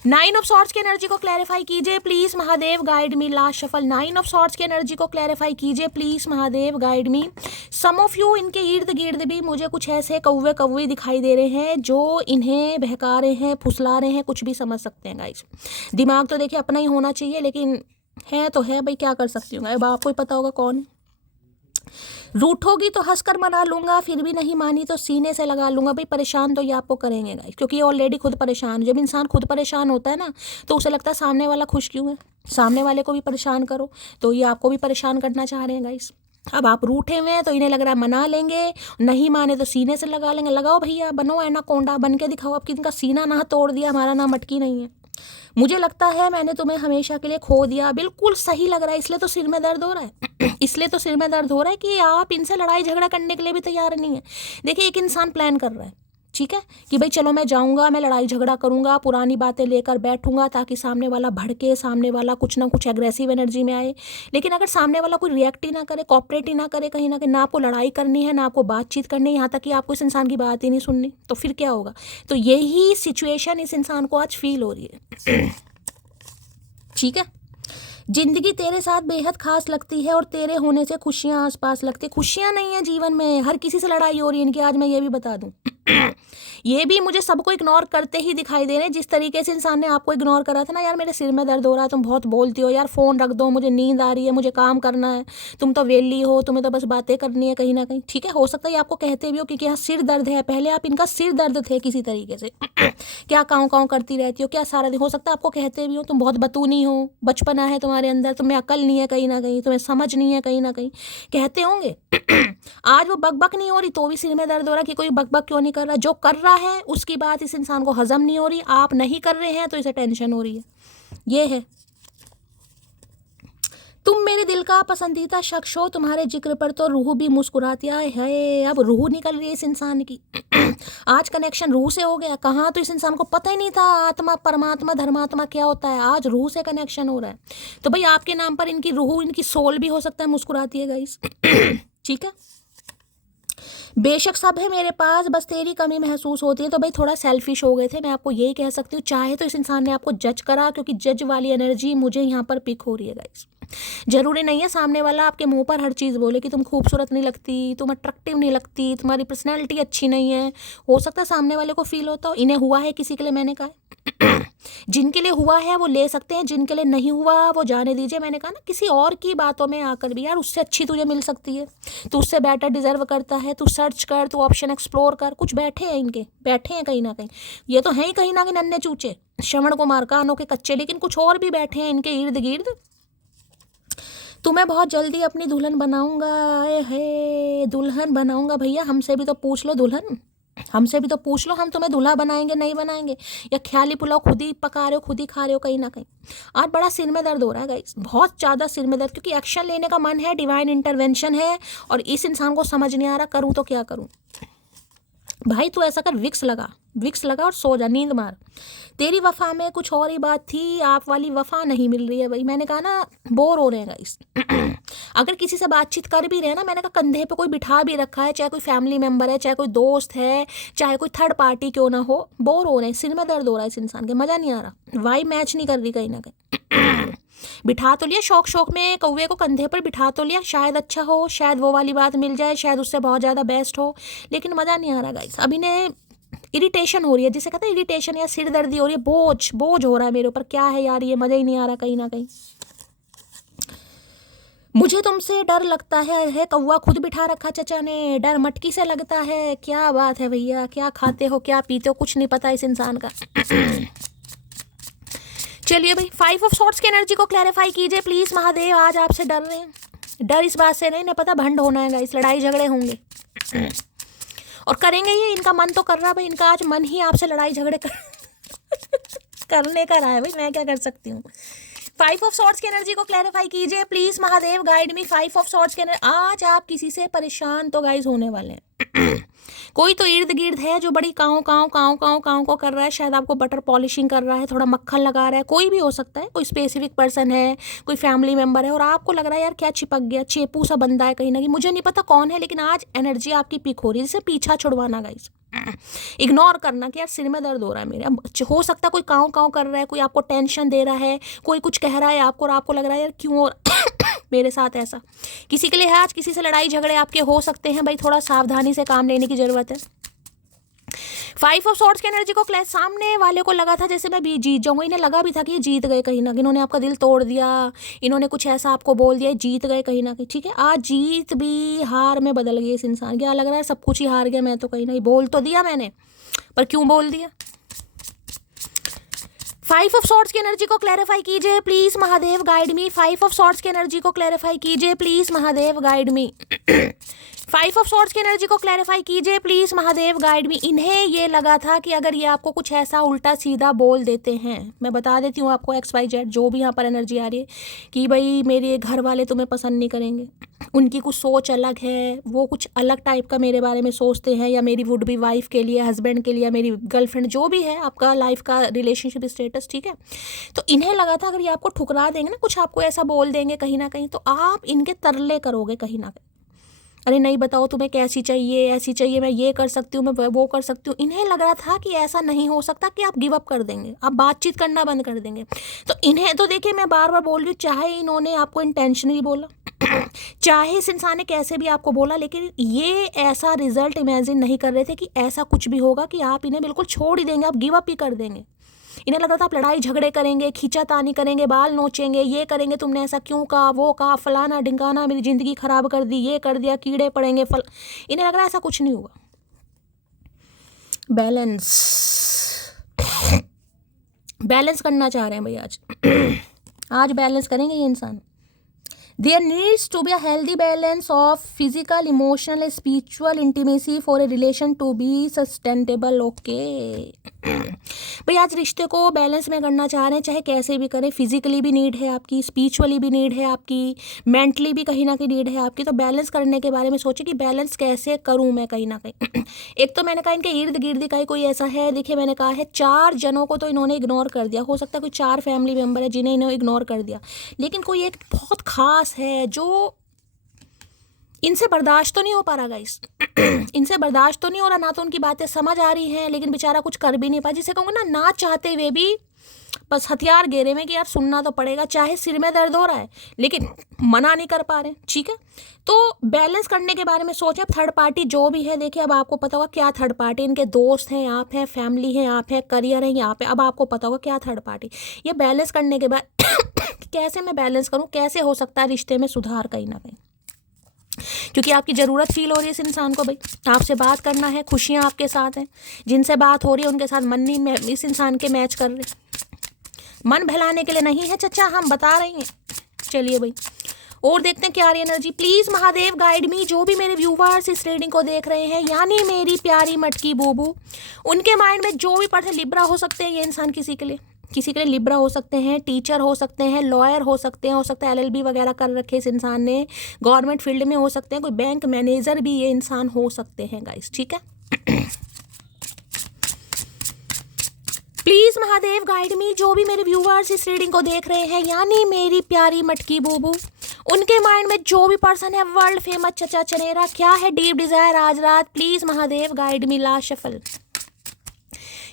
9 of swords की एनर्जी को क्लैरिफाई कीजिए please Mahadev, guide me. Last shuffle. 9 of swords की एनर्जी को क्लैरिफाई कीजिए please Mahadev, guide me. Some of you, इनके इर्द गिर्द भी मुझे कुछ ऐसे कौवे कौवे दिखाई दे रहे हैं जो इन्हें बहका रहे हैं, फुसला रहे हैं, कुछ भी समझ सकते हैं गाइस। दिमाग तो देखिए अपना ही होना चाहिए, लेकिन है तो है भाई, क्या कर सकती हूँ। अब आपको ही पता होगा कौन है। रूठोगी तो हंसकर मना लूंगा, फिर भी नहीं मानी तो सीने से लगा लूंगा। भाई परेशान तो ये आपको करेंगे गाइस, क्योंकि ये ऑलरेडी खुद परेशान। जब इंसान खुद परेशान होता है ना तो उसे लगता है सामने वाला खुश क्यों है, सामने वाले को भी परेशान करो। तो ये आपको भी परेशान करना चाह रहे हैं गाइस। अब आप रूठे हुए हैं तो इन्हें लग रहा है मना लेंगे, नहीं माने तो सीने से लगा लेंगे। लगाओ भैया, बनो एनाकोंडा, बन के दिखाओ। अब किनका सीना ना तोड़ दिया, हमारा नाम मटकी नहीं है। मुझे लगता है मैंने तुम्हें हमेशा के लिए खो दिया। बिल्कुल सही लग रहा है, इसलिए तो सिर में दर्द हो रहा है इसलिए तो सिर में दर्द हो रहा है कि आप इनसे लड़ाई झगड़ा करने के लिए भी तैयार नहीं है। देखिए, एक इंसान प्लान कर रहा है, ठीक है, कि भाई चलो मैं जाऊंगा, मैं लड़ाई झगड़ा करूंगा, पुरानी बातें लेकर बैठूंगा ताकि सामने वाला भड़के, सामने वाला कुछ ना कुछ एग्रेसिव एनर्जी में आए। लेकिन अगर सामने वाला कोई रिएक्ट ही ना करे, कॉपरेट ही ना करे, कहीं ना कहीं ना आपको लड़ाई करनी है ना आपको बातचीत करनी है, यहाँ तक कि आपको इस इंसान की बात ही नहीं सुननी, तो फिर क्या होगा? तो यही सिचुएशन इस इंसान को आज फील हो रही है ठीक है। जिंदगी तेरे साथ बेहद खास लगती है और तेरे होने से खुशियां आसपास लगती है। खुशियां नहीं है जीवन में, हर किसी से लड़ाई हो रही है इनकी, आज मैं ये भी बता दूं ये भी मुझे सबको इग्नोर करते ही दिखाई दे रहे हैं। जिस तरीके से इंसान ने आपको इग्नोर करा था ना, यार मेरे सिर में दर्द हो रहा है, तुम बहुत बोलती हो, यार फ़ोन रख दो, मुझे नींद आ रही है, मुझे काम करना है, तुम तो वेली हो, तुम्हें तो बस बातें करनी है कहीं ना कहीं, ठीक है। हो सकता है ये आपको कहते भी हो क्योंकि यहाँ सिर दर्द है, पहले आप इनका सिर दर्द थे किसी तरीके से क्या काँव काँव करती रहती हो, क्या सारा दिन, हो सकता है आपको कहते भी हो तुम बहुत बतूनी हो, बचपना है तुम्हारे अंदर, तुम्हें अकल नहीं है कहीं ना कहीं, तुम्हें समझ नहीं है कहीं ना कहीं, कहते होंगे आज वो बकबक नहीं हो रही तो भी सिर में दर्द हो रहा कि कोई बकबक क्यों नहीं कर रहा। जो कर रहा है उसकी बात इस इंसान को हजम नहीं हो रही, आप नहीं कर रहे हैं तो इसे टेंशन हो रही है। ये है, तुम मेरे दिल का पसंदीदा शख्स हो, तुम्हारे जिक्र पर तो रूह भी मुस्कुराती है। अब रूह निकल रही है इस इंसान की आज कनेक्शन रूह से हो गया। कहाँ तो इस इंसान को पता ही नहीं था आत्मा, परमात्मा, धर्मात्मा क्या होता है, आज रूह से कनेक्शन हो रहा है। तो भाई आपके नाम पर इनकी रूह, इनकी सोल भी हो सकता है मुस्कुराती है गाइस ठीक है। बेशक सब है मेरे पास, बस तेरी कमी महसूस होती है। तो भाई थोड़ा सेल्फिश हो गए थे, मैं आपको यही कह सकती हूँ। चाहे तो इस इंसान ने आपको जज करा, क्योंकि जज वाली एनर्जी मुझे यहाँ पर पिक हो रही है गाइस। जरूरी नहीं है सामने वाला आपके मुंह पर हर चीज़ बोले कि तुम खूबसूरत नहीं लगती, तुम अट्रैक्टिव नहीं लगती, तुम्हारी पर्सनैलिटी अच्छी नहीं है। हो सकता है सामने वाले को फील होता हो। इन्हें हुआ है किसी के लिए, मैंने कहा जिनके लिए हुआ है वो ले सकते हैं, जिनके लिए नहीं हुआ वो जाने दीजिए। मैंने कहा ना, किसी और की बातों में आकर भी यार उससे अच्छी तुझे मिल सकती है, तू उससे बेटर डिजर्व करता है, तू सर्च कर, तू ऑप्शन एक्सप्लोर कर। कुछ बैठे हैं इनके, बैठे हैं कहीं ना कहीं, ये तो हैं ही कहीं ना कहीं नन्हे चूचे, श्रवण कुमार कानों के कच्चे, लेकिन कुछ और भी बैठे हैं इनके इर्द गिर्द। तुम्हें बहुत जल्दी अपनी दुल्हन बनाऊंगा, है दुल्हन बनाऊंगा। भैया हमसे भी तो पूछ लो दुल्हन, हमसे भी तो पूछ लो, हम तुम्हें दूल्हा बनाएंगे नहीं बनाएंगे, या ख्याली पुलाव खुद ही पका रहे हो, खुद ही खा रहे हो कहीं ना कहीं। आज बड़ा सिर में दर्द हो रहा है गाइस, बहुत ज़्यादा सिर में दर्द, क्योंकि एक्शन लेने का मन है, डिवाइन इंटरवेंशन है, और इस इंसान को समझ नहीं आ रहा करूँ तो क्या करूँ। भाई तू ऐसा कर, विक्स लगा, विक्स लगा और सो जा, नींद मार। तेरी वफा में कुछ और ही बात थी, आप वाली वफा नहीं मिल रही है भाई। मैंने कहा ना, बोर हो रहे हैं गाइस अगर किसी से बातचीत कर भी रहे हैं ना, मैंने कहा कंधे पे कोई बिठा भी रखा है, चाहे कोई फैमिली मेम्बर है, चाहे कोई दोस्त है, चाहे कोई थर्ड पार्टी क्यों ना हो, बोर हो रहे हैं, सिर में दर्द हो रहा है इस इंसान के, मज़ा नहीं आ रहा, वाइब मैच नहीं कर रही कहीं ना कहीं बिठा तो लिया, शौक शौक में कौवे को कंधे पर बिठा तो लिया, शायद अच्छा हो, शायद वो वाली बात मिल जाए, शायद उससे बहुत ज़्यादा बेस्ट हो, लेकिन मज़ा नहीं आ रहा गाइस। अब इन्हें इरिटेशन हो रही है, जिसे कहते हैं इरिटेशन, या सिर दर्दी हो रही है, बोझ बोझ हो रहा है मेरे ऊपर, क्या है यार ये, मज़ा ही नहीं आ रहा कहीं ना कहीं। मुझे तुमसे डर लगता है कौवा खुद बिठा रखा चचा ने, डर मटकी से लगता है। क्या बात है भैया, क्या खाते हो क्या पीते हो, कुछ नहीं पता इस इंसान का चलिए भाई, 5 ऑफ सॉर्ड्स की एनर्जी को क्लैरिफाई कीजिए प्लीज महादेव। आज आपसे डर रहे हैं, डर इस बात से नहीं ना, पता भंड होना है गाइस, लड़ाई झगड़े होंगे और करेंगे ये, इनका मन तो कर रहा है भाई, इनका आज मन ही आपसे लड़ाई झगड़े करने का रहा है भाई, मैं क्या कर सकती हूँ। 5 ऑफ सॉर्ड्स की एनर्जी को क्लैरिफाई कीजिए please Mahadev, guide me. 5 of swords की एनर्जी, आज आप किसी से परेशान तो गाइस होने वाले हैं कोई तो इर्द गिर्द है जो बड़ी काँव काँव काँव काँव काँव को कर रहा है, शायद आपको बटर पॉलिशिंग कर रहा है, थोड़ा मक्खन लगा रहा है, कोई भी हो सकता है, कोई स्पेसिफिक पर्सन है, कोई फैमिली मेम्बर है, और आपको लग रहा है यार क्या चिपक गया, चेपू सा बंदा है कहीं ना कहीं, मुझे नहीं पता कौन है, लेकिन आज एनर्जी आपकी पिक हो रही है, जैसे पीछा छुड़वाना गाइस, इग्नोर करना कि यार सिर में दर्द हो रहा है मेरे। अब हो सकता है कोई काँव काँव कर रहा है, कोई आपको टेंशन दे रहा है, कोई कुछ कह रहा है आपको, और आपको लग रहा है यार क्यों मेरे साथ ऐसा। किसी के लिए है आज, किसी से लड़ाई झगड़े आपके हो सकते हैं भाई, थोड़ा सावधानी से काम लेने की जरूरत है। 5 ऑफ सॉर्ड्स की एनर्जी को क्लैश, सामने वाले को लगा था जैसे मैं भी जीत जाऊंगा, इन्हें लगा भी था कि ये जीत गए कहीं ना कहीं, इन्होंने आपका दिल तोड़ दिया, इन्होंने कुछ ऐसा आपको बोल दिया, जीत गए कहीं ना कहीं, ठीक है। आज जीत भी हार में बदल गई इस इंसान, क्या लग रहा है सब कुछ ही हार गया मैं, तो कहीं ना कहीं बोल तो दिया मैंने, पर क्यों बोल दिया। फाइव ऑफ सॉर्ड्स की एनर्जी को क्लैरिफाई कीजिए please Mahadev guide me. Five of swords की एनर्जी को क्लैरिफाई कीजिए please Mahadev guide me. Five of swords की एनर्जी को क्लैरिफाई कीजिए प्लीज महादेव गाइड मी। इन्हें ये लगा था कि अगर ये आपको कुछ ऐसा उल्टा सीधा बोल देते हैं, मैं बता देती हूँ आपको XYZ जो भी यहाँ पर एनर्जी आ रही है, कि भाई मेरे घर वाले तुम्हें पसंद नहीं करेंगे, उनकी कुछ सोच अलग है, वो कुछ अलग टाइप का मेरे बारे में सोचते हैं, या मेरी वुड बी वाइफ के लिए, हस्बैंड के लिए, मेरी गर्लफ्रेंड, जो भी है आपका लाइफ का रिलेशनशिप स्टेटस, ठीक है। तो इन्हें लगा था अगर ये आपको ठुकरा देंगे ना, कुछ आपको ऐसा बोल देंगे कहीं ना कहीं, तो आप इनके तरले करोगे कहीं ना कहीं। अरे नहीं बताओ तुम्हें कैसी चाहिए, ऐसी चाहिए, मैं ये कर सकती हूँ, मैं वो कर सकती हूँ। इन्हें लग रहा था कि ऐसा नहीं हो सकता, कि आप गिव अप कर देंगे, आप बातचीत करना बंद कर देंगे। तो इन्हें तो देखिए, मैं बार बार बोल रही हूँ, चाहे इन्होंने आपको इंटेंशनली बोला चाहे इस इंसान ने कैसे भी आपको बोला, लेकिन ये ऐसा रिजल्ट इमेजिन नहीं कर रहे थे कि ऐसा कुछ भी होगा कि आप इन्हें बिल्कुल छोड़ ही देंगे, आप गिव अप ही कर देंगे। इन्हें लगा था आप लड़ाई झगड़े करेंगे, खींचातानी करेंगे, बाल नोचेंगे, ये करेंगे, तुमने ऐसा क्यों कहा, वो कहा, फलाना ढिंकाना, मेरी ज़िंदगी ख़राब कर दी, ये कर दिया, कीड़े पड़ेंगे इन्हें लग रहा है ऐसा कुछ नहीं हुआ। बैलेंस करना चाह रहे हैं भाई आज बैलेंस करेंगे ये इंसान। There needs to be a healthy balance of physical, emotional, spiritual intimacy for a relation to be sustainable. Okay. भाई आज रिश्ते को बैलेंस में करना चाह रहे हैं, चाहे कैसे भी करें। फिजिकली भी नीड है आपकी, स्पिरिचुअली भी नीड है आपकी, मेंटली भी कहीं ना कहीं नीड है आपकी। तो बैलेंस करने के बारे में सोचे कि बैलेंस कैसे करूं मैं कहीं ना कहीं। एक तो मैंने कहा इनके इर्द गिर्द का ही कोई ऐसा है, देखिए मैंने कहा है 4 जनों को तो इन्होंने इग्नोर कर दिया। हो सकता है कोई 4 फैमिली मेम्बर है जिन्हें इन्होंने इग्नोर कर दिया, लेकिन कोई एक बहुत खास है जो इनसे बर्दाश्त तो नहीं हो पा रहा गाइस। इनसे बर्दाश्त तो नहीं हो रहा, ना तो उनकी बातें समझ आ रही हैं, लेकिन बेचारा कुछ कर भी नहीं पा, जिसे कहूँगा ना चाहते हुए भी बस हथियार घेरे में कि यार सुनना तो पड़ेगा, चाहे सिर में दर्द हो रहा है लेकिन मना नहीं कर पा रहे, ठीक है। तो बैलेंस करने के बारे में सोचे। अब थर्ड पार्टी जो भी है, देखिए अब आपको पता होगा क्या थर्ड पार्टी, इनके दोस्त हैं आप हैं, फैमिली है आप है, करियर है यहाँ पे, अब आपको पता होगा क्या थर्ड पार्टी। ये बैलेंस करने के बाद कैसे मैं बैलेंस करूँ, कैसे हो सकता है रिश्ते में सुधार कहीं ना कहीं, क्योंकि आपकी ज़रूरत फील हो रही है इस इंसान को, भाई आपसे बात करना है, खुशियाँ आपके साथ हैं, जिनसे बात हो रही है उनके साथ मन नहीं इस इंसान के मैच कर रहे, मन बहलाने के लिए नहीं है चचा, हम बता रहे हैं। चलिए भाई और देखते हैं क्या रही एनर्जी। प्लीज़ महादेव गाइड मी। जो भी मेरे व्यूवर्स इस रीडिंग को देख रहे हैं, यानी मेरी प्यारी मटकी बूबू, उनके माइंड में जो भी पर्सन लिब्रा हो सकते हैं ये इंसान, किसी के लिए लिब्रा हो सकते हैं, टीचर हो सकते हैं, लॉयर हो सकते हैं, हो सकता है LLB वगैरह कर रखे इस इंसान ने, गवर्नमेंट फील्ड में हो सकते हैं, कोई बैंक मैनेजर भी ये इंसान हो सकते हैं गाइस, ठीक है। प्लीज महादेव गाइड मी। जो भी मेरे व्यूअर्स इस रीडिंग को देख रहे हैं, यानी मेरी प्यारी मटकी बूबू, उनके माइंड में जो भी पर्सन है, वर्ल्ड फेमस चचा चनेरा, क्या है डीप डिजायर आज रात, please Mahadev guide me. Last shuffle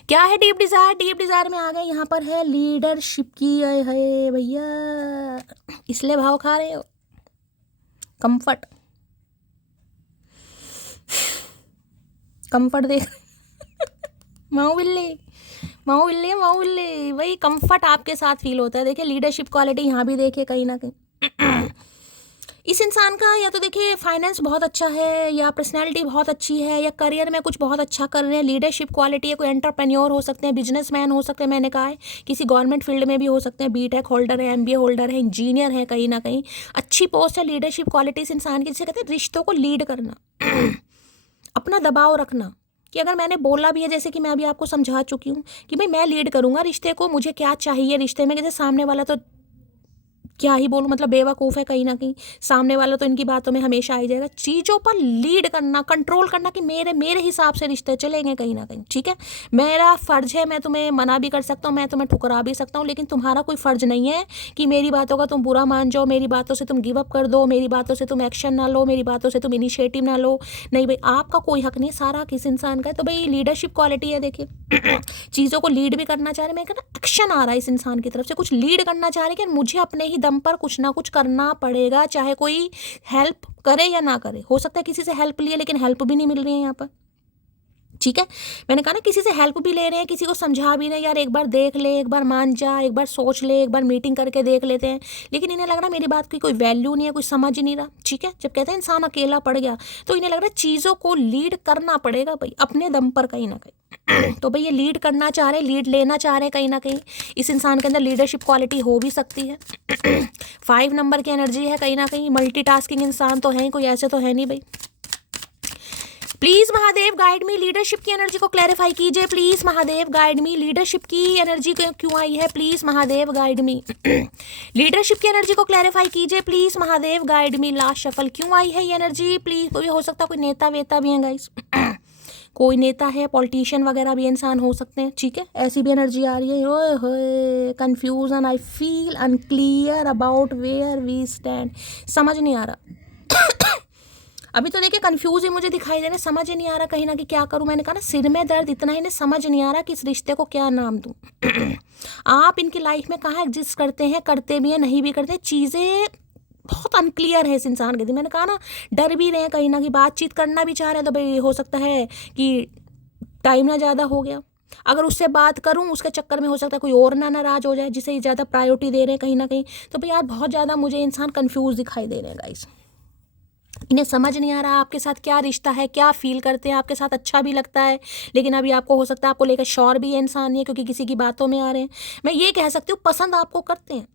क्या है डीप डिजायर। डीप डिजायर में आ गए, यहाँ पर है लीडरशिप की है भैया, इसलिए भाव खा रहे हो। कंफर्ट देख माऊ बिल्ली वही कंफर्ट आपके साथ फील होता है। देखिए लीडरशिप क्वालिटी यहाँ भी देखिए कहीं ना कहीं इस इंसान का, या तो देखिए फाइनेंस बहुत अच्छा है, या पर्सनैलिटी बहुत अच्छी है, या करियर में कुछ बहुत अच्छा कर रहे हैं, लीडरशिप क्वालिटी है, कोई एंटरप्रेन्योर हो सकते हैं, बिजनेसमैन हो सकते हैं, मैंने कहा है किसी गवर्नमेंट फील्ड में भी हो सकते हैं, BTech होल्डर है, MBA होल्डर है, इंजीनियर है, कहीं ना कहीं अच्छी पोस्ट है। लीडरशिप क्वालिटी इस इंसान की, जिसे कहते हैं रिश्तों को लीड करना, अपना दबाव रखना, कि अगर मैंने बोला भी है, जैसे कि मैं अभी आपको समझा चुकी हूँ कि भाई मैं लीड करूँगा रिश्ते को, मुझे क्या चाहिए रिश्ते में, जैसे सामने वाला तो क्या ही बोलूँ, मतलब बेवकूफ़ है कहीं ना कहीं, सामने वाला तो इनकी बातों में हमेशा आ जाएगा। चीज़ों पर लीड करना, कंट्रोल करना कि मेरे हिसाब से रिश्ते चलेंगे कहीं ना कहीं, ठीक है। मेरा फ़र्ज़ है, मैं तुम्हें मना भी कर सकता हूँ, मैं तुम्हें ठुकरा भी सकता हूँ, लेकिन तुम्हारा कोई फ़र्ज़ नहीं है कि मेरी बातों का तुम बुरा मान जाओ, मेरी बातों से तुम गिव अप कर दो, मेरी बातों से तुम एक्शन ना लो, मेरी बातों से तुम इनिशिएटिव ना लो। नहीं भाई, आपका कोई हक नहीं, सारा किस इंसान का है। तो भाई लीडरशिप क्वालिटी है, देखिए चीज़ों को लीड भी करना चाह रहे, मैं कहना एक्शन आ रहा है इस इंसान की तरफ से, कुछ लीड करना चाह रहे कि मुझे अपने ही दम पर कुछ ना कुछ करना पड़ेगा, चाहे कोई हेल्प करे या ना करे। हो सकता है किसी से हेल्प लिए लेकिन हेल्प भी नहीं मिल रही है यहाँ पर, ठीक है। मैंने कहा ना किसी से हेल्प भी ले रहे हैं, किसी को समझा भी रहे हैं, यार एक बार देख ले, एक बार मान जा, एक बार सोच ले, एक बार मीटिंग करके देख लेते हैं, लेकिन इन्हें लग रहा मेरी बात की कोई वैल्यू नहीं है, कोई समझ नहीं रहा। ठीक है, जब कहते हैं इंसान अकेला पड़ गया तो इन्हें लग रहा है चीज़ों को लीड करना पड़ेगा भाई अपने दम पर कहीं ना कहीं। तो भाई ये लीड करना चाह रहे हैं, लीड लेना चाह रहे हैं कहीं ना कहीं। इस इंसान के अंदर लीडरशिप क्वालिटी हो भी सकती है। 5 नंबर की एनर्जी है कहीं ना कहीं, मल्टीटास्किंग इंसान तो है ही, कोई ऐसे तो है नहीं भाई। Please Mahadev guide me, leadership की एनर्जी को क्लैरिफाई कीजिए please Mahadev guide me. Leadership की एनर्जी क्यों आई है, please Mahadev guide me. Leadership की एनर्जी को क्लैरिफाई कीजिए please Mahadev guide me. Last shuffle क्यों आई है ये एनर्जी प्लीज। कोई हो सकता है कोई नेता वेता भी है गाइस, कोई नेता है, पॉलिटिशियन वगैरह भी इंसान हो सकते हैं। ठीक है, ऐसी भी एनर्जी आ रही है। ओए होए, confusion, I feel unclear about where we stand. समझ नहीं आ रहा अभी तो देखिए, कंफ्यूज ही मुझे दिखाई दे रहे, समझ ही नहीं आ रहा कहीं ना कि क्या करूं। मैंने कहा ना सिर में दर्द इतना ही, नहीं समझ नहीं आ रहा कि इस रिश्ते को क्या नाम दूं। आप इनकी लाइफ में कहाँ एग्जिस्ट करते हैं, करते भी हैं, नहीं भी करते, चीज़ें बहुत अनक्लियर है इस इंसान के दिन। मैंने कहा ना डर भी रहे हैं कहीं ना कि बातचीत करना भी चाह रहे हैं, तो भाई हो सकता है कि टाइम ना ज़्यादा हो गया। अगर उससे बात करूं उसके चक्कर में हो सकता है कोई और ना नाराज हो जाए जिसे ज़्यादा प्रायोरिटी दे रहे हैं कहीं ना कहीं। तो भाई यार बहुत ज़्यादा मुझे इंसान कंफ्यूज दिखाई दे रहे हैं गाइस। इन्हें समझ नहीं आ रहा आपके साथ क्या रिश्ता है, क्या फील करते हैं, आपके साथ अच्छा भी लगता है, लेकिन अभी आपको हो सकता है आपको लेकर श्योर भी है इंसान ये, क्योंकि किसी की बातों में आ रहे हैं। मैं ये कह सकती हूँ पसंद आपको करते हैं,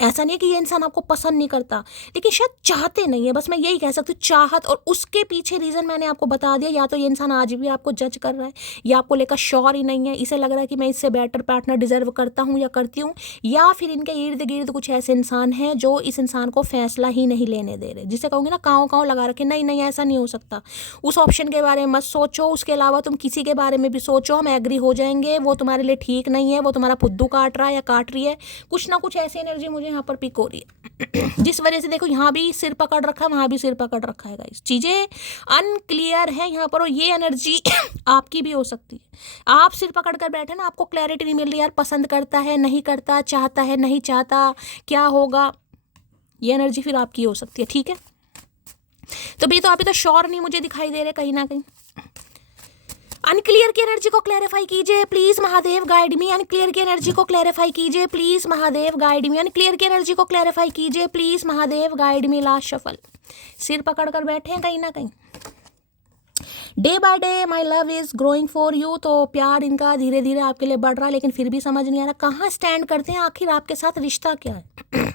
ऐसा नहीं है कि ये इंसान आपको पसंद नहीं करता, लेकिन शायद चाहते नहीं है। बस मैं यही कह सकती हूँ चाहत, और उसके पीछे रीज़न मैंने आपको बता दिया। या तो ये इंसान आज भी आपको जज कर रहा है, या आपको लेकर श्योर ही नहीं है, इसे लग रहा है कि मैं इससे बेटर पार्टनर डिजर्व करता हूँ या करती हूँ, या फिर इनके इर्द गिर्द कुछ ऐसे इंसान हैं जो इस इंसान को फैसला ही नहीं लेने दे रहे, जिसे कहूँगी ना काँव काँव लगा रखे, नहीं नहीं ऐसा नहीं हो सकता, उस ऑप्शन के बारे में मत सोचो, उसके अलावा तुम किसी के बारे में भी सोचो, हम एग्री हो जाएंगे, वो तुम्हारे लिए ठीक नहीं है, वो तुम्हारा फुद्दू काट रहा है या काट रही है। कुछ ना कुछ ऐसी एनर्जी मुझे यहाँ पर पिक हो रही है, जिस वजह से देखो यहाँ भी सिर पकड़ रखा है, वहाँ भी सिर पकड़ रखा है गाइस। चीज़ें अनक्लियर है यहाँ पर, और ये एनर्जी आपकी भी हो सकती है। आप सिर पकड़ कर बैठे ना, आपको क्लैरिटी नहीं मिल रही यार, पसंद करता है नहीं करता, चाहता है नहीं चाहता, क्या होगा, ये एनर्जी फिर आपकी हो सकती है। ठीक है, तो भी तो अभी तो श्योर नहीं मुझे दिखाई दे रहे कहीं ना कहीं। अनक्लियर की एनर्जी को क्लैरिफाई कीजिए please Mahadev guide me. Unclear की एनर्जी को क्लैरिफाई कीजिए please Mahadev guide me. Unclear की एनर्जी को क्लैरिफाई कीजिए please Mahadev guide me. Last shuffle, सिर पकड़ कर बैठे हैं कहीं ना कहीं। Day by day my love is growing for you, तो प्यार इनका धीरे धीरे आपके लिए बढ़ रहा है, लेकिन फिर भी समझ नहीं आ रहा कहाँ स्टैंड करते हैं आखिर, आपके साथ रिश्ता क्या है।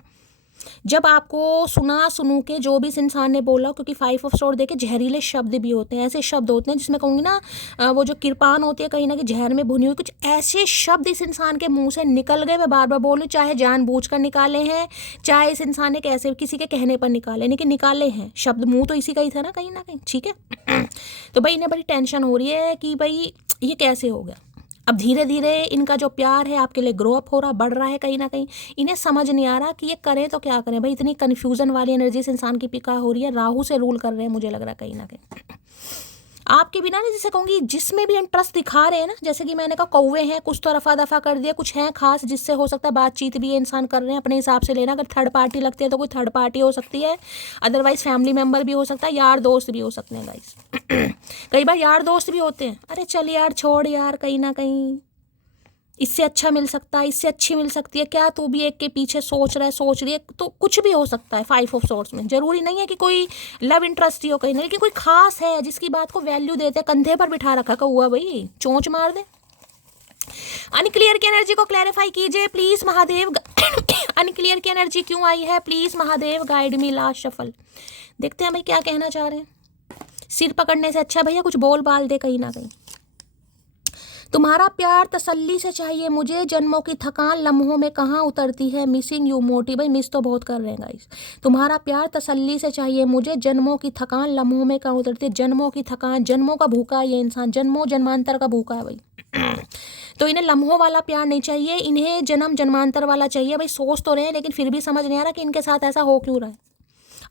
जब आपको सुना सुनू के जो भी इस इंसान ने बोला, क्योंकि 5 ऑफ स्वॉर्ड देखे जहरीले शब्द भी होते हैं, ऐसे शब्द होते हैं जिसमें कहूँगी ना वो जो किरपान होती है कहीं ना कहीं जहर में भुनी हुई, कुछ ऐसे शब्द इस इंसान के मुंह से निकल गए। मैं बार बार बोलूँ, चाहे जानबूझकर निकाले हैं, चाहे इस इंसान ने कैसे किसी के कहने पर निकाले, लेकिन निकाले हैं शब्द, मुँह तो इसी का ही था ना कहीं ना कहीं। ठीक है, तो भाई इन्हें बड़ी टेंशन हो रही है कि भाई ये कैसे हो गया। अब धीरे धीरे इनका जो प्यार है आपके लिए ग्रो अप हो रहा, बढ़ रहा है कहीं ना कहीं। इन्हें समझ नहीं आ रहा कि ये करें तो क्या करें भाई। इतनी कन्फ्यूजन वाली एनर्जी इस इंसान की पिका हो रही है, राहु से रूल कर रहे हैं मुझे लग रहा है कहीं ना कहीं। आपके बिना ना, जैसे कहूँगी जिसमें भी इंटरेस्ट दिखा रहे हैं ना, जैसे कि मैंने कहा कौवे हैं, कुछ तो रफा दफा कर दिया, कुछ हैं खास जिससे हो सकता है बातचीत भी ये इंसान कर रहे हैं अपने हिसाब से लेना। अगर थर्ड पार्टी लगती है तो कोई थर्ड पार्टी हो सकती है, अदरवाइज फैमिली मेम्बर भी हो सकता है, यार दोस्त भी हो सकते हैं गाइस। कई बार यार दोस्त भी होते हैं, अरे चल यार छोड़ यार, कहीं ना कहीं इससे अच्छा मिल सकता है, इससे अच्छी मिल सकती है, क्या तू भी एक के पीछे सोच रहा है, सोच रही है, तो कुछ भी हो सकता है। 5 ऑफ स्वॉर्ड्स में जरूरी नहीं है कि कोई लव इंटरेस्ट ही हो कहीं ना, लेकिन कोई खास है जिसकी बात को वैल्यू देते हैं, कंधे पर बिठा रखा हुआ भाई चोंच मार दे। अनक्लियर की एनर्जी को क्लैरिफाई कीजिए प्लीज महादेव। अनक्लियर की एनर्जी क्यों आई है please Mahadev guide me. Last shuffle, देखते हैं भाई क्या कहना चाह रहे हैं। सिर पकड़ने से अच्छा भैया कुछ बोल बाल दे कहीं ना कहीं। तुम्हारा प्यार तसल्ली से चाहिए मुझे, जन्मों की थकान लम्हों में कहाँ उतरती है, मिसिंग यू मोटी। भाई मिस तो बहुत कर रहे हैं गाइस। तुम्हारा प्यार तसल्ली से चाहिए मुझे, जन्मों की थकान लम्हों में कहाँ उतरती है। जन्मों की थकान, जन्मों का भूखा है ये इंसान, जन्मों जन्मांतर का भूखा है भाई। तो इन्हें लम्हों वाला प्यार नहीं चाहिए, इन्हें जन्म जन्मांतर वाला चाहिए। भाई सोच तो रहे हैं, लेकिन फिर भी समझ नहीं आ रहा कि इनके साथ ऐसा हो क्यों रहा है।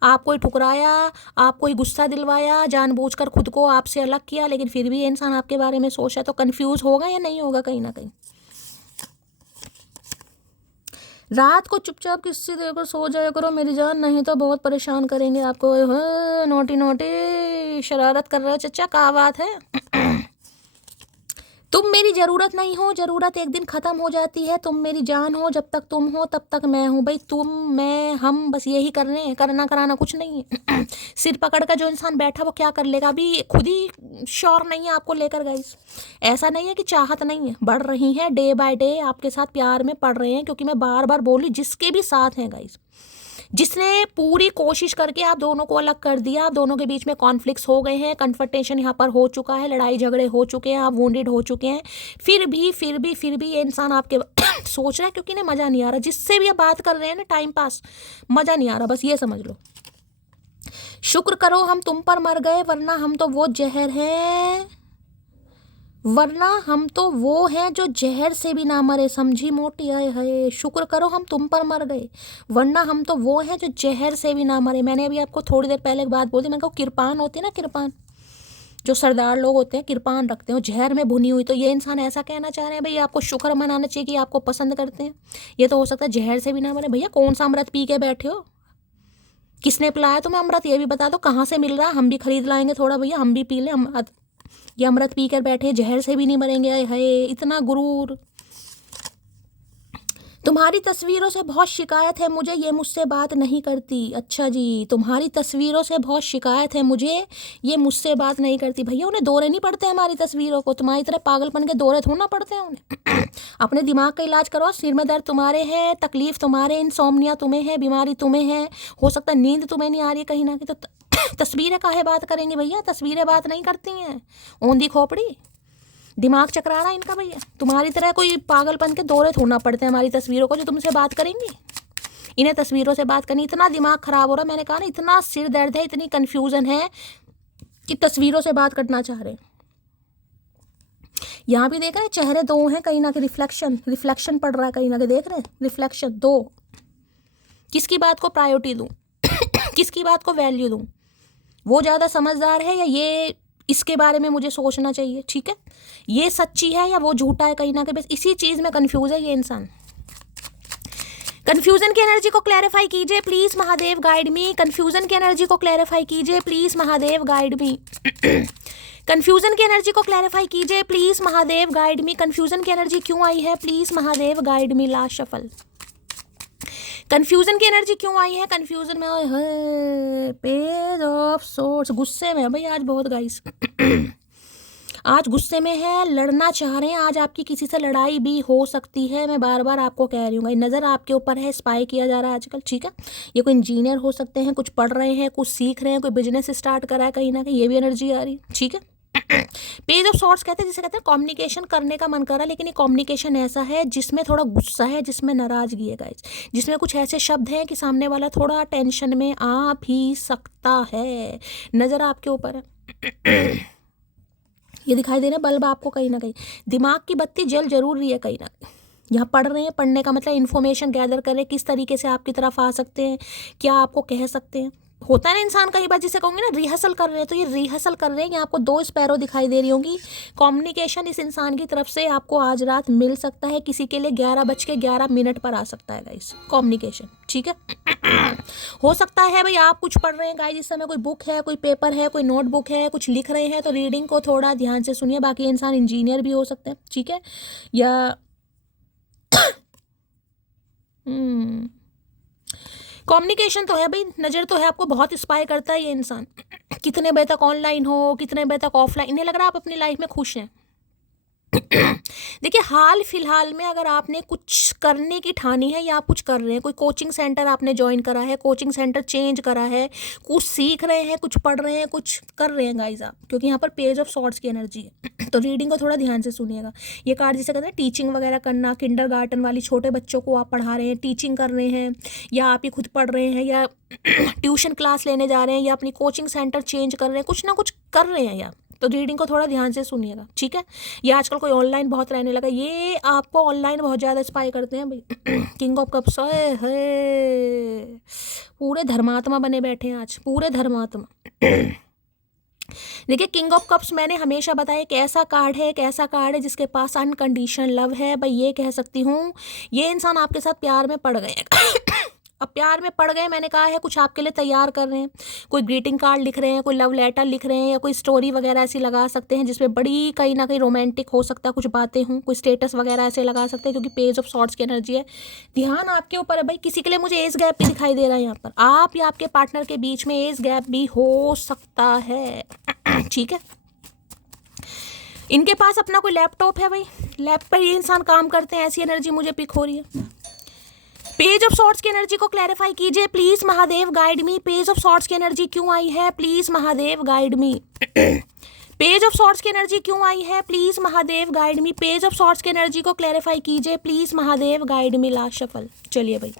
आपको ही ठुकराया, आपको ही गुस्सा दिलवाया, जानबूझकर खुद को आपसे अलग किया, लेकिन फिर भी ये इंसान आपके बारे में सोच रहा है। तो कंफ्यूज होगा या नहीं होगा कहीं ना कहीं। रात को चुपचाप किसी देकर सो जाया करो मेरी जान, नहीं तो बहुत परेशान करेंगे आपको। नोटी नोटी शरारत कर रहे हो चचा, क्या बात है। तुम मेरी ज़रूरत नहीं हो, ज़रूरत एक दिन ख़त्म हो जाती है। तुम मेरी जान हो, जब तक तुम हो तब तक मैं हूँ। भाई तुम मैं हम बस यही कर रहे हैं, करना कराना कुछ नहीं है। सिर पकड़ कर जो इंसान बैठा वो क्या कर लेगा, अभी खुद ही श्योर नहीं है आपको लेकर गाइस। ऐसा नहीं है कि चाहत नहीं है, बढ़ रही है डे बाय डे, आपके साथ प्यार में पड़ रहे हैं। क्योंकि मैं बार बार बोली, जिसके भी साथ हैं गाइस, जिसने पूरी कोशिश करके आप दोनों को अलग कर दिया, आप दोनों के बीच में कॉन्फ्लिक्ट्स हो गए हैं, कन्फ्रंटेशन यहाँ पर हो चुका है, लड़ाई झगड़े हो चुके हैं, आप वुंडेड हो चुके हैं, फिर भी ये इंसान आपके सोच रहा है क्योंकि इन्हें मज़ा नहीं आ रहा। जिससे भी आप बात कर रहे हैं ना, टाइम पास, मज़ा नहीं आ रहा, बस ये समझ लो। शुक्र करो हम तुम पर मर गए, वरना हम तो वो जहर हैं, वरना हम तो वो हैं जो जहर से भी ना मरे। समझी मोटी, आए हाय। शुक्र करो हम तुम पर मर गए, वरना हम तो वो हैं जो जहर से भी ना मरे। मैंने अभी आपको थोड़ी देर पहले एक बात बोली, मैंने कहा किरपान होती है ना, किरपान, जो सरदार लोग होते हैं किरपान रखते हैं, जहर में भुनी हुई। तो ये इंसान ऐसा कहना चाह रहे हैं भाई आपको शुक्र मनाना चाहिए कि आपको पसंद करते हैं। ये तो हो सकता है जहर से भी ना मरे। भैया कौन सा अमृत पी के बैठे हो, किसने पिलाया तुम्हें अमृत, ये भी बता दो। कहाँ से मिल रहा है, हम भी खरीद लाएंगे थोड़ा, भैया हम भी पी लें। ये अमृत पी कर बैठे, जहर से भी नहीं मरेंगे। आए हाय, इतना गुरूर। तुम्हारी तस्वीरों से बहुत शिकायत है मुझे, ये मुझसे बात नहीं करती। अच्छा जी, तुम्हारी तस्वीरों से बहुत शिकायत है मुझे, ये मुझसे बात नहीं करती। भैया उन्हें दौरे नहीं पड़ते हमारी तस्वीरों को, तुम्हारी तरह पागलपन के दौरे थोड़ा ना पड़ते हैं उन्हें। अपने दिमाग का इलाज करो। सिर में दर्द तुम्हारे है, तकलीफ तुम्हारे, इंसोम्निया तुम्हें है, बीमारी तुम्हें है, हो सकता है नींद तुम्हें नहीं आ रही है कहीं ना कहीं। तो तस्वीरें काहे बात करेंगी भैया, तस्वीरें बात नहीं करती हैं। ओंधी खोपड़ी, दिमाग चकरा रहा है इनका। भैया तुम्हारी तरह कोई पागलपन के दौरे थोड़ना पड़ते हैं हमारी तस्वीरों को जो तुमसे बात करेंगी। इन्हें तस्वीरों से बात करनी, इतना दिमाग खराब हो रहा है, मैंने कहा ना, इतना सिर दर्द है, इतनी कन्फ्यूजन है कि तस्वीरों से बात करना चाह रहे हैं। यहाँ भी देख रहे हैं चेहरे दो हैं, कहीं ना कहीं रिफ्लेक्शन पड़ रहा है, कहीं ना कहीं देख रहे हैं रिफ्लेक्शन दो। किसकी बात को प्रायोरिटी दूँ, किसकी बात को वैल्यू दूँ, वो ज़्यादा समझदार है या ये, इसके बारे में मुझे सोचना चाहिए। ठीक है, ये सच्ची है या वो झूठा है, कहीं ना कहीं बस इसी चीज़ में कंफ्यूज है ये इंसान। कंफ्यूजन की एनर्जी को क्लैरिफाई कीजिए please, Mahadev guide me. Confusion की एनर्जी को क्लैरिफाई कीजिए please, Mahadev guide me. Confusion की एनर्जी को क्लैरिफाई कीजिए please, Mahadev guide me. Confusion की एनर्जी क्यों आई है please, Mahadev guide me. Last shuffle, confusion की एनर्जी क्यों आई है, कंफ्यूजन में पेज ऑफ सोर्स। गुस्से में भाई आज बहुत गाइस, आज गुस्से में है, लड़ना चाह रहे हैं। आज आपकी किसी से लड़ाई भी हो सकती है, मैं बार बार आपको कह रही हूँ। नज़र आपके ऊपर है, स्पाई किया जा रहा है आजकल। ठीक है, ये कोई इंजीनियर हो सकते हैं, कुछ पढ़ रहे हैं, कुछ सीख रहे हैं, कोई बिजनेस स्टार्ट करा है कहीं ना कहीं, ये भी एनर्जी आ रही है। ठीक है, पेज ऑफ सॉर्ट्स कहते हैं जिसे कहते हैं कम्युनिकेशन करने का मन कर रहा है, लेकिन ये कम्युनिकेशन ऐसा है जिसमें थोड़ा गुस्सा है, जिसमें नाराजगी है गाइस, जिसमें कुछ ऐसे शब्द हैं कि सामने वाला थोड़ा टेंशन में आ भी सकता है। नज़र आपके ऊपर है, ये दिखाई दे रहा है बल्ब आपको, कहीं ना कहीं दिमाग की बत्ती जल जरूर रही है कहीं ना कहीं। यहाँ पढ़ रहे हैं, पढ़ने का मतलब इन्फॉर्मेशन गैदर कर रहे हैं, किस तरीके से आपकी तरफ आ सकते हैं, क्या आपको कह सकते हैं। होता है ना इंसान कई बार जिसे कहूँगी ना रिहर्सल कर रहे हैं, तो ये रिहर्सल कर रहे हैं। यहाँ आपको 2 स्पैरो दिखाई दे रही होंगी। कम्युनिकेशन इस इंसान की तरफ से आपको आज रात मिल सकता है, किसी के लिए 11:11 पर आ सकता है गाइस कम्युनिकेशन। ठीक है, हो सकता है भाई आप कुछ पढ़ रहे हैं गाइस इस समय, कोई बुक है, कोई पेपर है, कोई नोटबुक है, कुछ लिख रहे हैं, तो रीडिंग को थोड़ा ध्यान से सुनिए। बाकी इंसान इंजीनियर भी हो सकते हैं, ठीक है, या कम्युनिकेशन तो है भाई, नज़र तो है, आपको बहुत स्पाई करता है ये इंसान। कितने बजे तक ऑनलाइन हो, कितने बजे तक ऑफलाइन, इन्हें लग रहा है आप अपनी लाइफ में खुश हैं। देखिए हाल फिलहाल में अगर आपने कुछ करने की ठानी है या आप कुछ कर रहे हैं, कोई कोचिंग सेंटर आपने ज्वाइन करा है, कोचिंग सेंटर चेंज करा है, कुछ सीख रहे हैं, कुछ पढ़ रहे हैं, कुछ कर रहे हैं गाइज आप, क्योंकि यहाँ पर पेज ऑफ सॉर्ट्स की एनर्जी है। तो रीडिंग को थोड़ा ध्यान से सुनिएगा। ये कार्ड जिसे कहते हैं टीचिंग वगैरह करना, किंडरगार्टन वाली छोटे बच्चों को आप पढ़ा रहे हैं, टीचिंग कर रहे हैं, या आप ही खुद पढ़ रहे हैं, या ट्यूशन क्लास लेने जा रहे हैं, या अपनी कोचिंग सेंटर चेंज कर रहे हैं, कुछ ना कुछ कर रहे हैं या, तो रीडिंग को थोड़ा ध्यान से सुनिएगा। ठीक है, ये आजकल कोई ऑनलाइन बहुत रहने लगा, ये आपको ऑनलाइन बहुत ज़्यादा स्पाई करते हैं भाई। किंग ऑफ कप्स है, पूरे धर्मात्मा बने बैठे हैं आज, पूरे धर्मात्मा। देखिए किंग ऑफ कप्स मैंने हमेशा बताया एक ऐसा कार्ड है, एक ऐसा कार्ड है जिसके पास अनकंडीशनल लव है। भाई ये कह सकती हूँ ये इंसान आपके साथ प्यार में पड़ गए हैं। अब प्यार में पड़ गए, मैंने कहा है कुछ आपके लिए तैयार कर रहे हैं, कोई ग्रीटिंग कार्ड लिख रहे हैं, कोई लव लेटर लिख रहे हैं, या कोई स्टोरी वगैरह ऐसी लगा सकते हैं जिसमें बड़ी कहीं ना कहीं रोमांटिक हो सकता है, कुछ बातें हों, कोई स्टेटस वगैरह ऐसे लगा सकते हैं, क्योंकि पेज ऑफ सॉर्ट्स की एनर्जी है। ध्यान आपके ऊपर है भाई। किसी के लिए मुझे एज गैप भी दिखाई दे रहा है यहाँ पर, आप या आपके पार्टनर के बीच में एज गैप भी हो सकता है। ठीक है, इनके पास अपना कोई लैपटॉप है भाई, लैप पर ये इंसान काम करते हैं, ऐसी एनर्जी मुझे पिक हो रही है। पेज ऑफ सॉर्ट्स की एनर्जी को क्लैरिफाई कीजिए please Mahadev, guide me. Page of swords की एनर्जी क्यों आई है, please Mahadev guide me. Page of swords की एनर्जी क्यों आई है, please Mahadev guide me. Page of swords की एनर्जी को क्लैरिफाई कीजिए please Mahadev guide me. Last shuffle. चलिए भाई,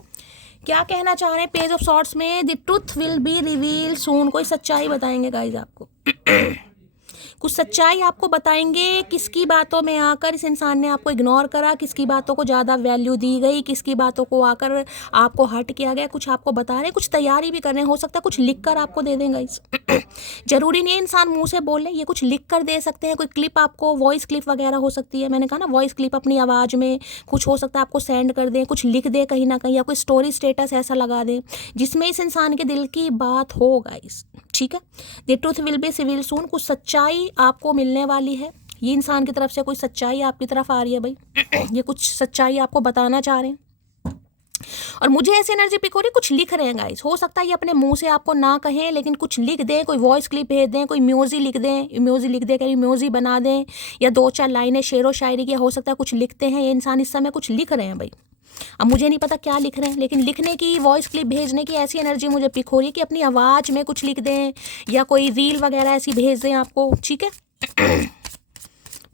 क्या कहना चाह रहे हैं पेज ऑफ सॉर्ट्स में? The truth will be reveal सून। कोई सच्चाई बताएंगे गाइज आपको। कुछ सच्चाई आपको बताएंगे, किसकी बातों में आकर इस इंसान ने आपको इग्नोर करा, किसकी बातों को ज़्यादा वैल्यू दी गई, किसकी बातों को आकर आपको हर्ट किया गया। कुछ आपको बता रहे हैं, कुछ तैयारी भी कर रहे हैं, हो सकता है कुछ लिख कर आपको दे देंगे। जरूरी नहीं है इंसान मुंह से बोले, ये कुछ लिख कर दे सकते हैं। कोई क्लिप आपको, वॉइस क्लिप वगैरह हो सकती है, मैंने कहा ना वॉइस क्लिप अपनी आवाज़ में कुछ हो सकता है आपको सेंड कर दें, कुछ लिख दे कहीं ना कहीं, या कोई स्टोरी स्टेटस ऐसा लगा दें जिसमें इस इंसान के दिल की बात हो गाइस। ठीक है, the truth will be civil soon. कुछ सच्चाई आपको मिलने वाली है, ये इंसान की तरफ से कोई सच्चाई आपकी तरफ आ रही है भाई। ये कुछ सच्चाई आपको बताना चाह रहे हैं, और मुझे ऐसी एनर्जी पिक हो रही है, कुछ लिख रहे हैं गाइस। हो सकता है ये अपने मुंह से आपको ना कहें, लेकिन कुछ लिख दें, कोई वॉइस क्लिप भेज दें, कोई म्यूजिक लिख दें, म्यूजिक लिख दें, कहीं म्यूजिक बना दें, या 2-4 लाइनें शेरो शायरी की। हो सकता है कुछ लिखते हैं ये इंसान, इस समय कुछ लिख रहे हैं भाई। अब मुझे नहीं पता क्या लिख रहे हैं, लेकिन लिखने की, वॉइस क्लिप भेजने की ऐसी एनर्जी मुझे पिक हो रही है कि अपनी आवाज़ में कुछ लिख दें, या कोई रील वगैरह ऐसी भेज दें आपको। ठीक है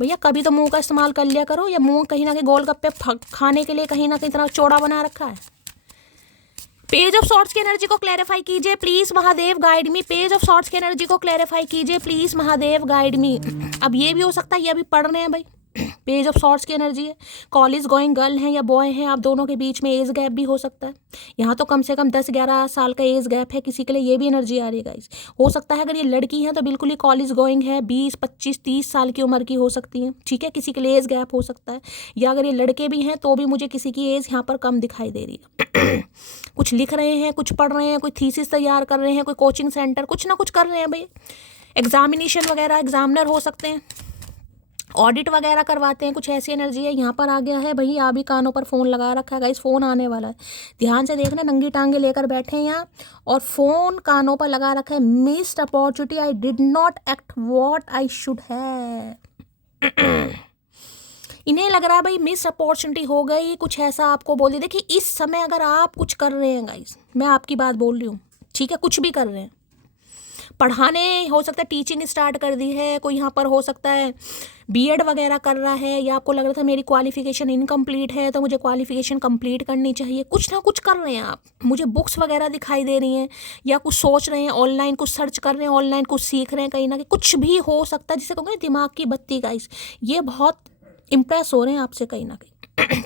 भैया, कभी तो मुंह का इस्तेमाल कर लिया करो, या मुंह कहीं ना कहीं गोलगप्पे खाने के लिए कहीं ना कहीं इतना चौड़ा बना रखा है। पेज ऑफ सॉर्ट्स की एनर्जी को क्लैरिफाई कीजिए please Mahadev guide me. Page of swords की एनर्जी को क्लैरिफाई कीजिए प्लीज महादेव गाइड मी। अब ये भी हो सकता है ये अभी पढ़ रहे हैं भाई, पेज ऑफ सॉर्ट्स की एनर्जी है, कॉलेज गोइंग गर्ल हैं या बॉय हैं, आप दोनों के बीच में एज गैप भी हो सकता है। यहाँ तो कम से कम 10-11 साल का एज गैप है, किसी के लिए ये भी एनर्जी आ रही है गाइस। हो सकता है अगर ये लड़की है तो बिल्कुल ही कॉलेज गोइंग है, 20-25-30 साल की उम्र की हो सकती है। ठीक है, किसी के लिए एज गैप हो सकता है, या अगर ये लड़के भी हैं तो भी मुझे किसी की एज यहाँ पर कम दिखाई दे रही है। कुछ लिख रहे हैं, कुछ पढ़ रहे हैं, कोई थीसिस तैयार कर रहे हैं, कोई कोचिंग सेंटर, कुछ ना कुछ कर रहे हैं भाई। एग्जामिनेशन वगैरह, एग्जामिनर हो सकते हैं, ऑडिट वगैरह करवाते हैं, कुछ ऐसी एनर्जी है। यहाँ पर आ गया है भैया, अभी कानों पर फ़ोन लगा रखा है गाइस, फ़ोन आने वाला है। ध्यान से देखना, नंगी टांगे लेकर बैठे हैं यहाँ और फ़ोन कानों पर लगा रखा है। Missed opportunity, I did not act what I should have. इन्हें लग रहा है भाई मिस अपॉर्चुनिटी हो गई, कुछ ऐसा आपको बोल दिया। देखिए इस समय अगर आप कुछ कर रहे हैं गाइस, मैं आपकी बात बोल रही हूँ, ठीक है, कुछ भी कर रहे हैं, पढ़ाने, हो सकता है टीचिंग स्टार्ट कर दी है, कोई यहाँ पर हो सकता है बीएड वगैरह कर रहा है, या आपको लग रहा था मेरी क्वालिफिकेशन इनकम्प्लीट है तो मुझे क्वालिफिकेशन कंप्लीट करनी चाहिए। कुछ ना कुछ कर रहे हैं आप, मुझे बुक्स वगैरह दिखाई दे रही हैं, या कुछ सोच रहे हैं, ऑनलाइन कुछ सर्च कर रहे हैं, ऑनलाइन कुछ सीख रहे हैं, कहीं ना कहीं कुछ भी हो सकता है, जिसे कहूँगे दिमाग की बत्ती गाइस। ये बहुत इम्प्रेस हो रहे हैं आपसे कहीं ना कहीं।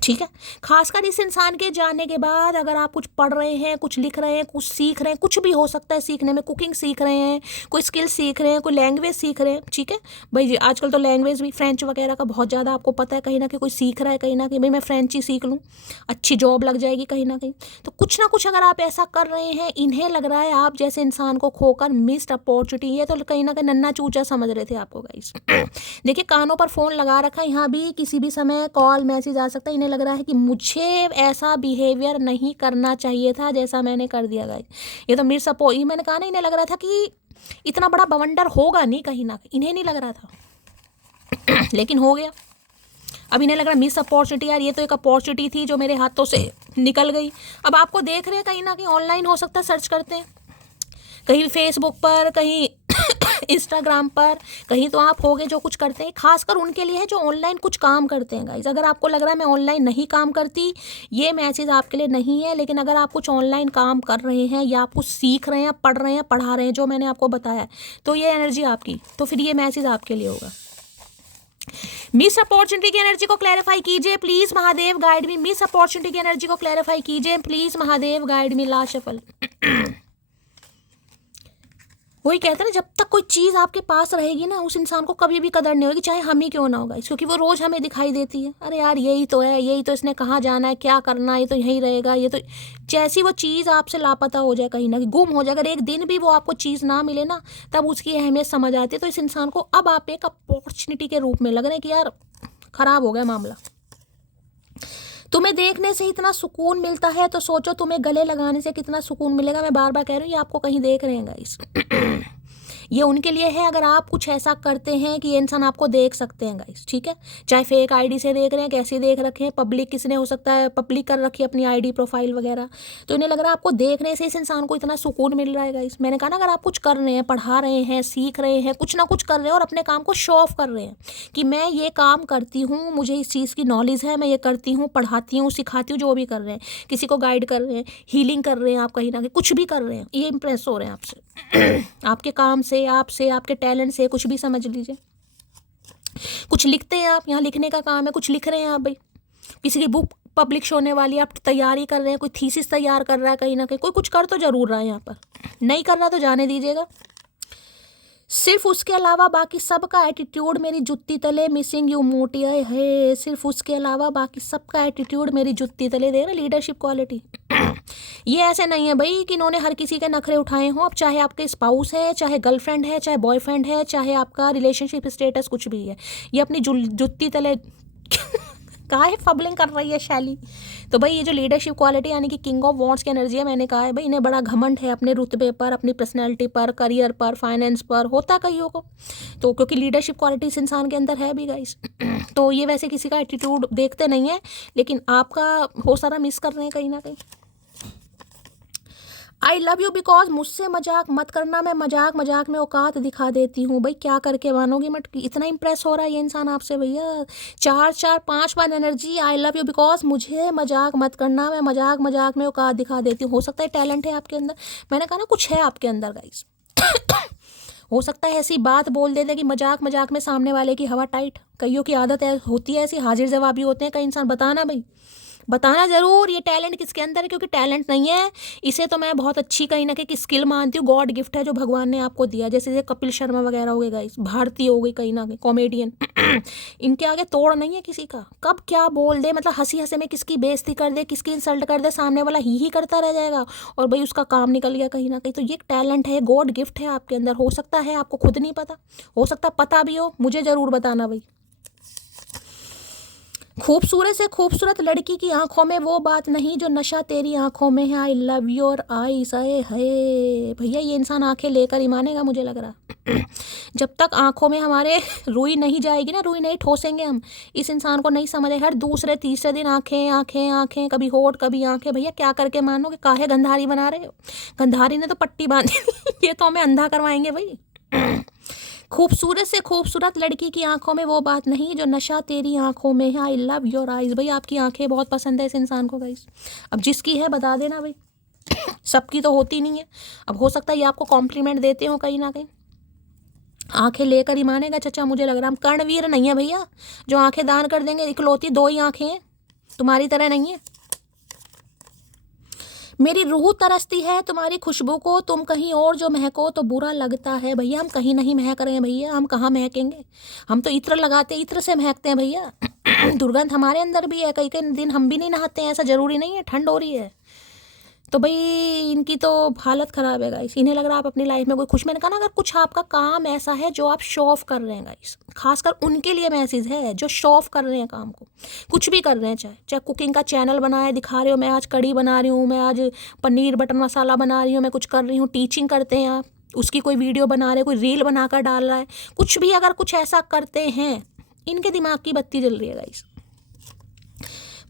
ठीक है, खासकर इस इंसान के जाने के बाद अगर आप कुछ पढ़ रहे हैं, कुछ लिख रहे हैं, कुछ सीख रहे हैं, कुछ भी हो सकता है सीखने में, कुकिंग सीख रहे हैं, कोई स्किल सीख रहे हैं, कोई लैंग्वेज सीख रहे हैं। ठीक है भाई जी, आजकल तो लैंग्वेज भी फ्रेंच वगैरह का बहुत ज़्यादा आपको पता है, कहीं ना कहीं कोई सीख रहा है, कहीं ना कहीं भाई मैं फ्रेंच ही सीख लूँ, अच्छी जॉब लग जाएगी कहीं ना कहीं। तो कुछ ना कुछ अगर आप ऐसा कर रहे हैं, इन्हें लग रहा है आप जैसे इंसान को खोकर मिस्ड अपॉर्चुनिटी है, तो कहीं ना कहीं नन्ना चूचा समझ रहे थे आपको गाइस। देखिए कानों पर फ़ोन लगा रखा है, यहाँ भी किसी भी समय कॉल मैसेज आ सकता है। इन्हें लग रहा है कि मुझे ऐसा बिहेवियर नहीं करना चाहिए था जैसा मैंने कर दिया गाइस। ये तो मेरे सपोर्ट, मैंने कहा ना, इन्हें लग रहा था कि इतना बड़ा बवंडर होगा नहीं, कहीं ना कहीं इन्हें नहीं लग रहा था लेकिन हो गया। अब इन्हें लग रहा है मिस अपॉर्चुनिटी, यार ये तो एक अपॉर्चुनिटी थी जो मेरे हाथों से निकल गई। अब आपको देख रहे हैं कहीं ना कहीं ऑनलाइन, हो सकता है सर्च करते हैं कहीं फेसबुक पर, कहीं इंस्टाग्राम पर, कहीं तो आप होगे जो कुछ करते हैं। खासकर उनके लिए है जो ऑनलाइन कुछ काम करते हैं गाइज। अगर आपको लग रहा है मैं ऑनलाइन नहीं काम करती, ये मैसेज आपके लिए नहीं है। लेकिन अगर आप कुछ ऑनलाइन काम कर रहे हैं, या आप कुछ सीख रहे हैं, पढ़ रहे हैं, पढ़ा रहे हैं, जो मैंने आपको बताया, तो ये एनर्जी आपकी, तो फिर ये मैसेज आपके लिए होगा। मिस अपॉर्चुनिटी की एनर्जी को क्लैरिफाई कीजिए please Mahadev guide me. Miss opportunity की एनर्जी को क्लैरिफाई कीजिए please Mahadev guide me. Last shuffle. वही कहते हैं ना, जब तक कोई चीज़ आपके पास रहेगी ना, उस इंसान को कभी भी कदर नहीं होगी, चाहे हम ही क्यों ना होगा, क्योंकि वो रोज़ हमें दिखाई देती है। अरे यार यही तो है, यही तो इसने कहाँ जाना है, क्या करना है, ये तो यहीं रहेगा, ये तो। जैसी वो चीज़ आपसे लापता हो जाए, कहीं ना कहीं गुम हो जाए, अगर एक दिन भी वो आपको चीज़ ना मिले ना, तब उसकी अहमियत समझ आती है। तो इस इंसान को अब आप एक अपॉर्चुनिटी के रूप में लग रहे हैं कि यार ख़राब हो गया मामला। तुम्हें देखने से इतना सुकून मिलता है तो सोचो तुम्हें गले लगाने से कितना सुकून मिलेगा। मैं बार बार कह रही हूँ, ये आपको कहीं देख रहे हैं गाइस। ये उनके लिए है अगर आप कुछ ऐसा करते हैं कि ये इंसान आपको देख सकते हैं गाइस, ठीक है। चाहे फेक आईडी से देख रहे हैं, कैसे देख रखे हैं, पब्लिक किसने हो सकता है पब्लिक कर रखी है अपनी आईडी प्रोफाइल वगैरह, तो इन्हें लग रहा है आपको देखने से इस इंसान को इतना सुकून मिल रहा है गाइस। मैंने कहा ना, अगर आप कुछ कर रहे हैं, पढ़ा रहे हैं, सीख रहे हैं, कुछ ना कुछ कर रहे हैं और अपने काम को शो ऑफ कर रहे हैं कि मैं ये काम करती हूँ, मुझे इस चीज़ की नॉलेज है, मैं ये करती हूँ, पढ़ाती हूँ, सिखाती हूँ, जो भी कर रहे हैं, किसी को गाइड कर रहे हैं, हीलिंग कर रहे हैं, आप कहीं ना कहीं कुछ भी कर रहे हैं, ये इंप्रेस हो रहे हैं आपसे, आपके काम से, आपसे, आपके टैलेंट से, कुछ भी समझ लीजिए। कुछ लिखते हैं आप, यहाँ लिखने का काम है, कुछ लिख रहे हैं आप भाई, किसी की बुक पब्लिश होने वाली, आप तैयारी कर रहे हैं, कोई थीसिस तैयार कर रहा है, कहीं ना कहीं कोई कुछ कर तो जरूर रहा है यहाँ पर। नहीं कर रहा तो जाने दीजिएगा। सिर्फ उसके अलावा बाकी सबका एटीट्यूड मेरी जुत्ती तले, मिसिंग यू मोटी है। सिर्फ उसके अलावा बाकी सबका एटीट्यूड मेरी जुत्ती तले। दे रहे लीडरशिप क्वालिटी। ये ऐसे नहीं है भाई कि इन्होंने हर किसी के नखरे उठाए हों। अब चाहे आपके स्पाउस है, चाहे गर्लफ्रेंड है, चाहे बॉयफ्रेंड है, चाहे आपका रिलेशनशिप स्टेटस कुछ भी है, ये अपनी जुत्ती तले काहे फबलिंग कर रही है शैली। तो भाई ये जो लीडरशिप क्वालिटी यानी कि किंग ऑफ वॉन्ड्स की एनर्जी है, मैंने कहा है भाई इन्हें बड़ा घमंड है अपने रुतबे पर, अपनी पर्सनैलिटी पर, करियर पर, फाइनेंस पर, होता कईयों को। तो क्योंकि लीडरशिप क्वालिटी इस इंसान के अंदर है भी गाइस। तो ये वैसे किसी का एटीट्यूड देखते नहीं है, लेकिन आपका हो सारा मिस कर रहे हैं कहीं ना कहीं। आई लव यू बिकॉज मुझसे मजाक मत करना, मैं मजाक मजाक में औकात दिखा देती हूँ। भाई क्या करके मानोगी, मत इतना इंप्रेस हो रहा है ये इंसान आपसे भैया। 4-4-5 energy. I love you because मुझे मजाक मत करना, मैं मजाक मजाक में औकात दिखा देती हूँ। हो सकता है टैलेंट है आपके अंदर, मैंने कहा ना कुछ है आपके अंदर गाइस। हो सकता है ऐसी बात बोल देते कि मजाक मजाक में सामने वाले की हवा टाइट। कईयों की आदत है, होती है ऐसी, हाजिर जवाबी होते हैं कई इंसान। बताना भाई, बताना ज़रूर ये टैलेंट किसके अंदर है, क्योंकि टैलेंट नहीं है इसे तो मैं बहुत अच्छी कहीं ना कहीं स्किल मानती हूँ, गॉड गिफ्ट है जो भगवान ने आपको दिया। जैसे कपिल शर्मा वगैरह हो गए गाइस, भारती हो गई कहीं ना कहीं कॉमेडियन। इनके आगे तोड़ नहीं है किसी का, कब क्या बोल दे, मतलब हंसी हंसी में किसकी बेइज्जती कर दे, किसकी इंसल्ट कर दे, सामने वाला ही करता रह जाएगा और भाई उसका काम निकल गया कहीं ना कहीं। तो ये टैलेंट है, गॉड गिफ्ट है आपके अंदर। हो सकता है आपको खुद नहीं पता, हो सकता पता भी हो, मुझे ज़रूर बताना भाई। खूबसूरत से खूबसूरत लड़की की आंखों में वो बात नहीं जो नशा तेरी आंखों में है। I love your eyes. आए है भैया, ये इंसान आंखें लेकर ही मानेगा मुझे लग रहा। जब तक आंखों में हमारे रुई नहीं जाएगी ना, रुई नहीं ठोसेंगे हम, इस इंसान को नहीं समझे। हर दूसरे तीसरे दिन आंखें आंखें आंखें, कभी होठ कभी आंखें। भैया क्या करके मानोगे, काहे गंधारी बना रहे हो। गंधारी ने तो पट्टी बांधी, ये तो हमें अंधा करवाएंगे भाई। खूबसूरत से खूबसूरत लड़की की आंखों में वो बात नहीं जो नशा तेरी आंखों में है। I love your eyes. भाई आपकी आंखें बहुत पसंद है इस इंसान को गाइस। अब जिसकी है बता देना भाई, सबकी तो होती नहीं है। अब हो सकता है ये आपको कॉम्प्लीमेंट देते हो कहीं ना कहीं, आंखें लेकर ही मानेगा चचा मुझे लग रहा। हम कर्णवीर नहीं है भैया जो आंखें दान कर देंगे। इकलौती 2 ही आंखें हैं, तुम्हारी तरह नहीं है। मेरी रूह तरसती है तुम्हारी खुशबू को, तुम कहीं और जो महको तो बुरा लगता है। भैया हम कहीं नहीं महक रहे हैं भैया, हम कहाँ महकेंगे, हम तो इत्र लगाते, इत्र से महकते हैं भैया। दुर्गंध हमारे अंदर भी है, कई कई दिन हम भी नहीं नहाते हैं, ऐसा ज़रूरी नहीं है, ठंड हो रही है। तो भाई इनकी तो हालत ख़राब है गाइस। इन्हें लग रहा है आप अपनी लाइफ में कोई खुश। मैंने कहा ना, अगर कुछ आपका काम ऐसा है जो आप शो ऑफ कर रहे हैं गाइस, खासकर उनके लिए मैसेज है जो शो ऑफ कर रहे हैं काम को, कुछ भी कर रहे हैं, चाहे चाहे कुकिंग का चैनल बनाए दिखा रहे हो, मैं आज कढ़ी बना रही हूँ, मैं आज पनीर बटर मसाला बना रही हूँ, मैं कुछ कर रही हूँ, टीचिंग करते हैं आप, उसकी कोई वीडियो बना रहे, कोई रील बनाकर डाल रहा है, कुछ भी अगर कुछ ऐसा करते हैं, इनके दिमाग की बत्ती जल रही है गाइस।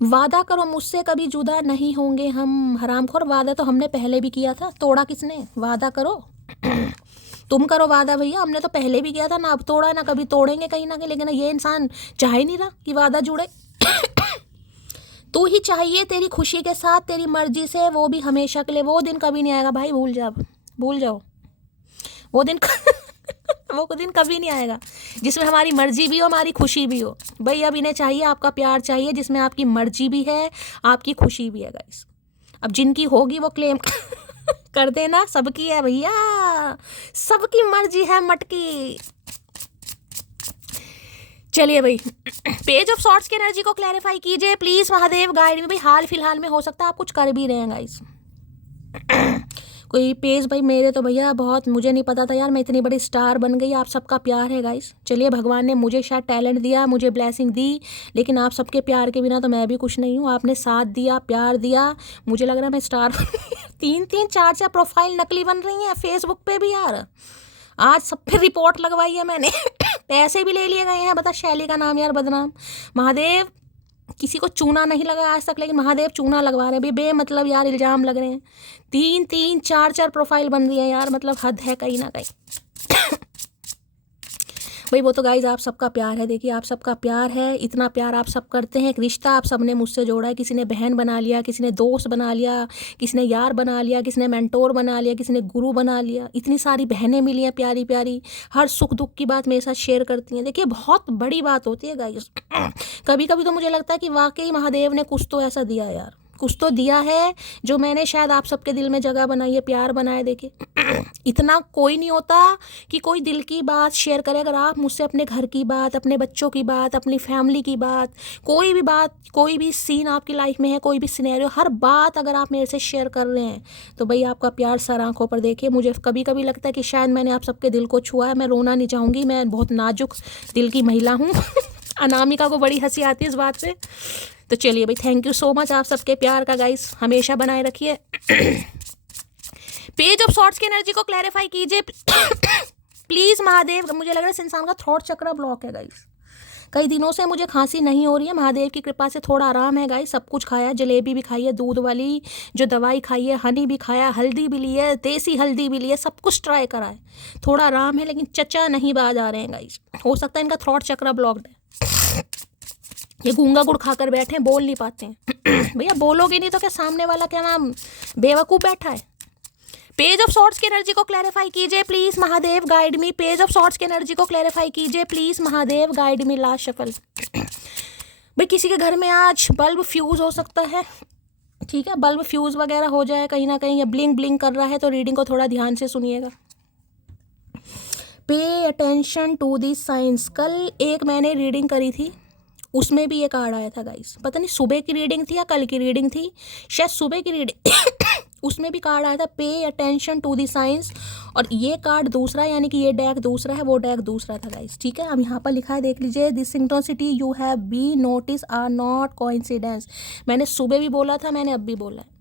वादा करो मुझसे कभी जुदा नहीं होंगे हम। हरामखोर, वादा तो हमने पहले भी किया था, तोड़ा किसने। वादा करो तुम करो वादा भैया, हमने तो पहले भी किया था ना, अब तोड़ा ना कभी तोड़ेंगे कहीं ना कहीं। लेकिन ये इंसान चाह ही नहीं रहा कि वादा जुड़े। तू ही चाहिए तेरी खुशी के साथ, तेरी मर्जी से, वो भी हमेशा के लिए। वो दिन कभी नहीं आएगा भाई, भूल जाओ, भूल जाओ वो दिन। वो दिन कभी नहीं आएगा जिसमें हमारी मर्जी भी हो, हमारी खुशी भी हो। भाई अब इन्हें चाहिए आपका प्यार चाहिए जिसमें आपकी मर्जी भी है, आपकी खुशी भी है गाइस। अब जिनकी होगी वो क्लेम कर देना, सबकी है भैया, सबकी मर्जी है मटकी। चलिए भाई, पेज ऑफ सॉर्ट्स की एनर्जी को क्लैरिफाई कीजिए प्लीज महादेव गाइड में। भाई हाल फिलहाल में हो सकता है आप कुछ कर भी रहे हैं गाइस। कोई पेज भाई मेरे तो भैया बहुत, मुझे नहीं पता था यार मैं इतनी बड़ी स्टार बन गई। आप सबका प्यार है गाइस। चलिए भगवान ने मुझे शायद टैलेंट दिया, मुझे ब्लेसिंग दी, लेकिन आप सबके प्यार के बिना तो मैं भी कुछ नहीं हूँ। आपने साथ दिया, प्यार दिया, मुझे लग रहा है मैं स्टार 3-3 4-4 प्रोफाइल नकली बन रही हैं फेसबुक पे भी यार। आज सब पे रिपोर्ट लगवाई है मैंने। पैसे भी ले लिए गए हैं। बता शैली का नाम यार बदनाम। महादेव किसी को चूना नहीं लगा आज तक, लेकिन महादेव चूना लगवा रहे हैं। बेमतलब यार इल्जाम लग रहे हैं। 3-3 4-4 प्रोफाइल बन रही है यार, मतलब हद है कहीं ना कहीं। भाई वो तो गाइज आप सबका प्यार है। देखिए आप सबका प्यार है, इतना प्यार आप सब करते हैं। एक रिश्ता आप सबने मुझसे जोड़ा है। किसी ने बहन बना लिया, किसी ने दोस्त बना लिया, किसी ने यार बना लिया, किसी ने मेंटोर बना लिया, किसी ने गुरु बना लिया। इतनी सारी बहनें मिली हैं प्यारी प्यारी, हर सुख दुख की बात मेरे साथ शेयर करती हैं। देखिए बहुत बड़ी बात होती है गाइज। कभी कभी तो मुझे लगता है कि वाकई महादेव ने कुछ तो ऐसा दिया यार, कुछ तो दिया है जो मैंने शायद आप सबके दिल में जगह बनाई है, प्यार बनाया। देखिए इतना कोई नहीं होता कि कोई दिल की बात शेयर करे। अगर आप मुझसे अपने घर की बात, अपने बच्चों की बात, अपनी फैमिली की बात, कोई भी बात, कोई भी सीन आपकी लाइफ में है, कोई भी सिनेरियो, हर बात अगर आप मेरे से शेयर कर रहे हैं तो भाई आपका प्यार सर आंखों पर। देखिए मुझे कभी कभी लगता है कि शायद मैंने आप सबके दिल को छुआ है। मैं रोना नहीं चाहूँगी, मैं बहुत नाजुक दिल की महिला हूँ। अनामिका को बड़ी हंसी आती है इस बात पे। तो चलिए भाई थैंक यू सो मच आप सबके प्यार का गाइस, हमेशा बनाए रखिए। पेज ऑफ सॉर्ट्स की एनर्जी को क्लैरिफाई कीजिए प्लीज महादेव। मुझे लग रहा है इस इंसान का थ्रोट चक्र ब्लॉक है गाइस। कई दिनों से मुझे खांसी नहीं हो रही है, महादेव की कृपा से थोड़ा आराम है गाइस। सब कुछ खाया, जलेबी भी खाई है, दूध वाली जो दवाई खाई है, हनी भी खाया, हल्दी भी ली है, देसी हल्दी भी ली है, सब कुछ ट्राई करा है। थोड़ा आराम है, लेकिन चचा नहीं बाज आ रहे हैं गाइस। हो सकता है इनका थ्रोट चक्र ब्लॉक्ड है। ये गूंगा गुड़ खाकर बैठे हैं, बोल नहीं पाते हैं। भैया बोलोगे नहीं तो क्या सामने वाला क्या नाम बेवकूफ़ बैठा है। पेज ऑफ सॉर्ट्स की एनर्जी को क्लैरिफाई कीजिए please Mahadev guide me. Page of swords की एनर्जी को क्लैरिफाई कीजिए please Mahadev guide me. Last shuffle. भाई किसी के घर में आज बल्ब फ्यूज हो सकता है, ठीक है, बल्ब फ्यूज वगैरह हो जाए कहीं ना कहीं, या ब्लिंक ब्लिंक कर रहा है तो रीडिंग को थोड़ा ध्यान से सुनिएगा। Pay attention to the science. कल एक मैंने रीडिंग करी थी, उसमें भी ये कार्ड आया था गाइस। पता नहीं सुबह की रीडिंग थी या कल की रीडिंग थी, शायद सुबह की रीडिंग। उसमें भी कार्ड आया था pay attention to the science, और ये कार्ड दूसरा, यानी कि ये डेक दूसरा है, वो डेक दूसरा था गाइस। ठीक है, अब यहाँ पर लिखा है देख लीजिए, this synchronicity you have be notice are not coincidence. मैंने सुबह भी बोला था, मैंने अब भी बोला है।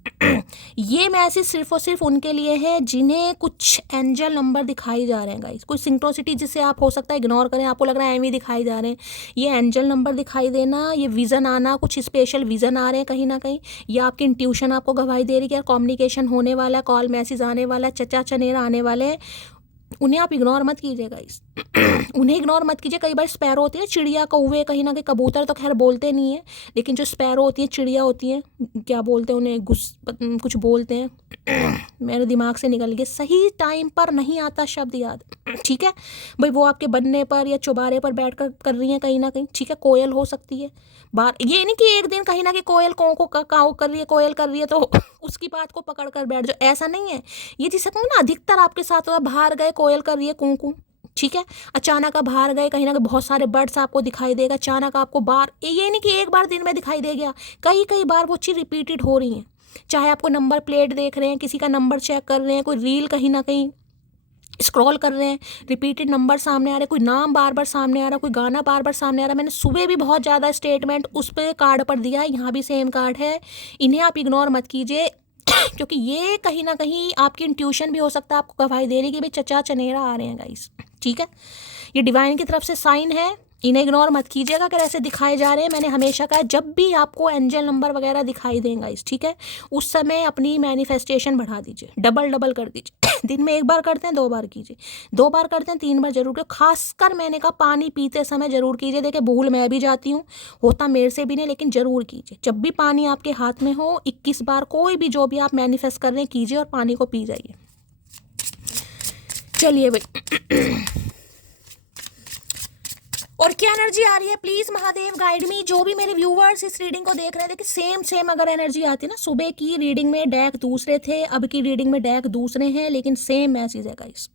ये मैसेज सिर्फ और सिर्फ उनके लिए है जिन्हें कुछ एंजल नंबर दिखाई जा रहे हैं गाइस। कुछ सिंक्रोनिसिटी जिसे आप हो सकता है इग्नोर करें, आपको लग रहा है एमी दिखाई जा रहे हैं, ये एंजल नंबर दिखाई देना, ये विजन आना, कुछ स्पेशल विजन आ रहे हैं कहीं ना कहीं, या आपकी इंट्यूशन आपको गवाही दे रही है कि यार कम्युनिकेशन होने वाला है, कॉल मैसेज आने वाला है, चचा चनेरा आने वाले हैं। उन्हें आप इग्नोर मत कीजिएगा इस उन्हें इग्नोर मत कीजिए। कई बार स्पैरो होती है, चिड़िया कौवे, कहीं ना कहीं कबूतर तो खैर बोलते नहीं है, लेकिन जो स्पैरो होती है, चिड़िया होती हैं, क्या बोलते हैं उन्हें, कुछ बोलते हैं, मेरे दिमाग से निकल गया। सही टाइम पर नहीं आता शब्द याद, ठीक है भाई। वो आपके बनने पर या चौबारे पर बैठ कर रही हैं कहीं ना कहीं, ठीक है। कोयल हो सकती है बार, ये नहीं कि एक दिन कहीं ना कहीं कोयल को काऊ कर रही है, कोयल कर रही है तो उसकी बात को पकड़ कर बैठ जाओ, ऐसा नहीं है। ये जिसे कहूँ ना, अधिकतर आपके साथ हुआ, बाहर गए कोयल कर रही है कूं कूं, ठीक है। अचानक आप बाहर गए कहीं ना कहीं, बहुत सारे बर्ड्स आपको दिखाई देगा, अचानक आपको बार, ये नहीं कि एक बार दिन में दिखाई दे गया, कई बार वो चीज़ रिपीटेड हो रही है। चाहे आपको नंबर प्लेट देख रहे हैं, किसी का नंबर चेक कर रहे हैं, कोई रील कहीं ना कहीं स्क्रॉल कर रहे हैं, रिपीटेड नंबर सामने आ रहे हैं, कोई नाम बार बार सामने आ रहा है, कोई गाना बार बार सामने आ रहा है। मैंने सुबह भी बहुत ज़्यादा स्टेटमेंट उस पर कार्ड पर दिया है, यहाँ भी सेम कार्ड है। इन्हें आप इग्नोर मत कीजिए, क्योंकि ये कहीं ना कहीं आपकी इंट्यूशन भी हो सकता है आपको गवाही दे रही कि भाई चचा चनेरा आ रहे हैं गाइस, ठीक है। ये डिवाइन की तरफ से साइन है, इन्हें इग्नोर मत कीजिएगा अगर ऐसे दिखाए जा रहे हैं। मैंने हमेशा कहा जब भी आपको एंजल नंबर वगैरह दिखाई देंगे इस, ठीक है, उस समय अपनी मैनिफेस्टेशन बढ़ा दीजिए, डबल कर दीजिए। दिन में एक बार करते हैं, 2 बार कीजिए, 2 बार करते हैं, 3 बार जरूर कीजिए। खासकर मैंने कहा पानी पीते समय जरूर कीजिए। देखिए भूल मैं भी जाती हूँ, होता मेरे से भी नहीं, लेकिन जरूर कीजिए। जब भी पानी आपके हाथ में हो, 21 बार कोई भी जो भी आप मैनिफेस्ट कर रहे हैं कीजिए, और पानी को पी जाइए। चलिए भाई, और क्या एनर्जी आ रही है प्लीज महादेव गाइड मी। जो भी मेरे व्यूवर्स इस रीडिंग को देख रहे थे कि सेम अगर एनर्जी आती ना, सुबह की रीडिंग में डेक दूसरे थे, अब की रीडिंग में डेक दूसरे हैं, लेकिन सेम मैसेज है गाइस।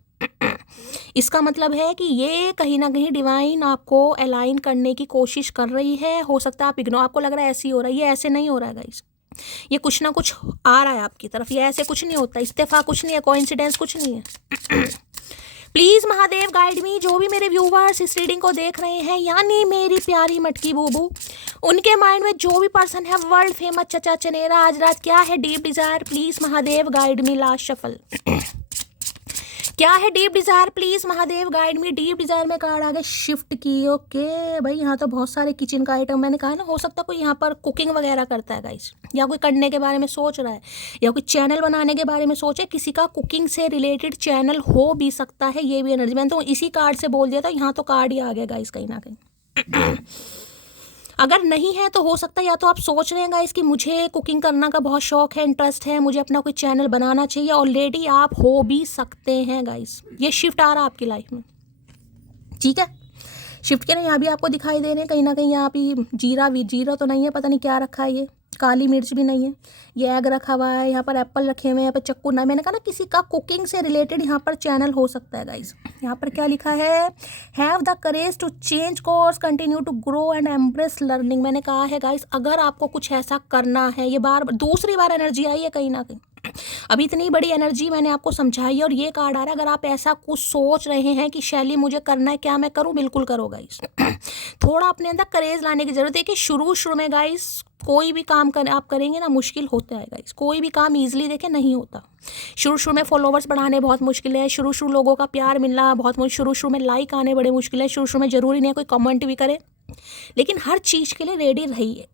इसका मतलब है कि ये कहीं ना कहीं डिवाइन आपको अलाइन करने की कोशिश कर रही है। हो सकता है आप इग्नोर, आपको लग रहा है ऐसे ही हो रहा है, ये ऐसे नहीं हो रहा है गाइस। ये कुछ ना कुछ आ रहा है आपकी तरफ, ये ऐसे कुछ नहीं होता, इस्तेफा कुछ नहीं है, कोइंसिडेंस कुछ नहीं है। प्लीज महादेव गाइड मी। जो भी मेरे व्यूवर्स इस रीडिंग को देख रहे हैं, यानी मेरी प्यारी मटकी बूबू, उनके माइंड में जो भी पर्सन है वर्ल्ड फेमस चचा चनेरा, आज रात क्या है deep Dzire, please Mahadev guide me. Last shuffle क्या है deep Dzire, please Mahadev guide me. Deep Dzire में कार्ड आ गया शिफ्ट की। ओके भाई, यहाँ तो बहुत सारे किचन का आइटम, मैंने कहा ना, हो सकता है कोई यहाँ पर कुकिंग वगैरह करता है गाइस, या कोई करने के बारे में सोच रहा है, या कोई चैनल बनाने के बारे में सोचे, किसी का कुकिंग से रिलेटेड चैनल हो भी सकता है। ये भी एनर्जी, मैंने तो इसी कार्ड से बोल दिया था, यहाँ तो कार्ड ही आ गया गाइस कहीं ना कहीं। अगर नहीं है तो हो सकता है या तो आप सोच रहे हैं गाइस कि मुझे कुकिंग करना का बहुत शौक है, इंटरेस्ट है, मुझे अपना कोई चैनल बनाना चाहिए। ऑलरेडी आप हो भी सकते हैं गाइस, ये शिफ्ट आ रहा है आपकी लाइफ में, ठीक है। शिफ्ट के ना यहाँ भी आपको दिखाई दे रहे हैं कहीं ना कहीं, यहाँ भी जीरा तो नहीं है, पता नहीं क्या रखा है, ये काली मिर्च भी नहीं है, ये एग रखा हुआ है, यहाँ पर एप्पल रखे हुए हैं, यहाँ पर चक्कू ना, मैंने कहा ना किसी का कुकिंग से रिलेटेड यहाँ पर चैनल हो सकता है गाइस। यहाँ पर क्या लिखा है, have the courage to change course, continue to grow and embrace learning. मैंने कहा है गाइस, अगर आपको कुछ ऐसा करना है, ये दूसरी बार एनर्जी आई है कहीं ना कहीं, अभी इतनी बड़ी एनर्जी मैंने आपको समझाई है, और ये कार्ड आ रहा है, अगर आप ऐसा कुछ सोच रहे हैं कि शैली मुझे करना है, क्या मैं करूं, बिल्कुल करो गाइस। थोड़ा अपने अंदर करेज लाने की जरूरत है कि शुरू में गाइस कोई भी काम आप करेंगे ना, मुश्किल होता है गाइस, कोई भी काम ईजिली देखे नहीं होता। शुरू में फॉलोवर्स बढ़ाने बहुत मुश्किल है, शुरू लोगों का प्यार मिलना बहुत मुश्किल, शुरू में लाइक आने बड़े मुश्किल है, शुरू में जरूरी नहीं है कोई कमेंट भी करे, लेकिन हर चीज़ के लिए रेडी रहिए।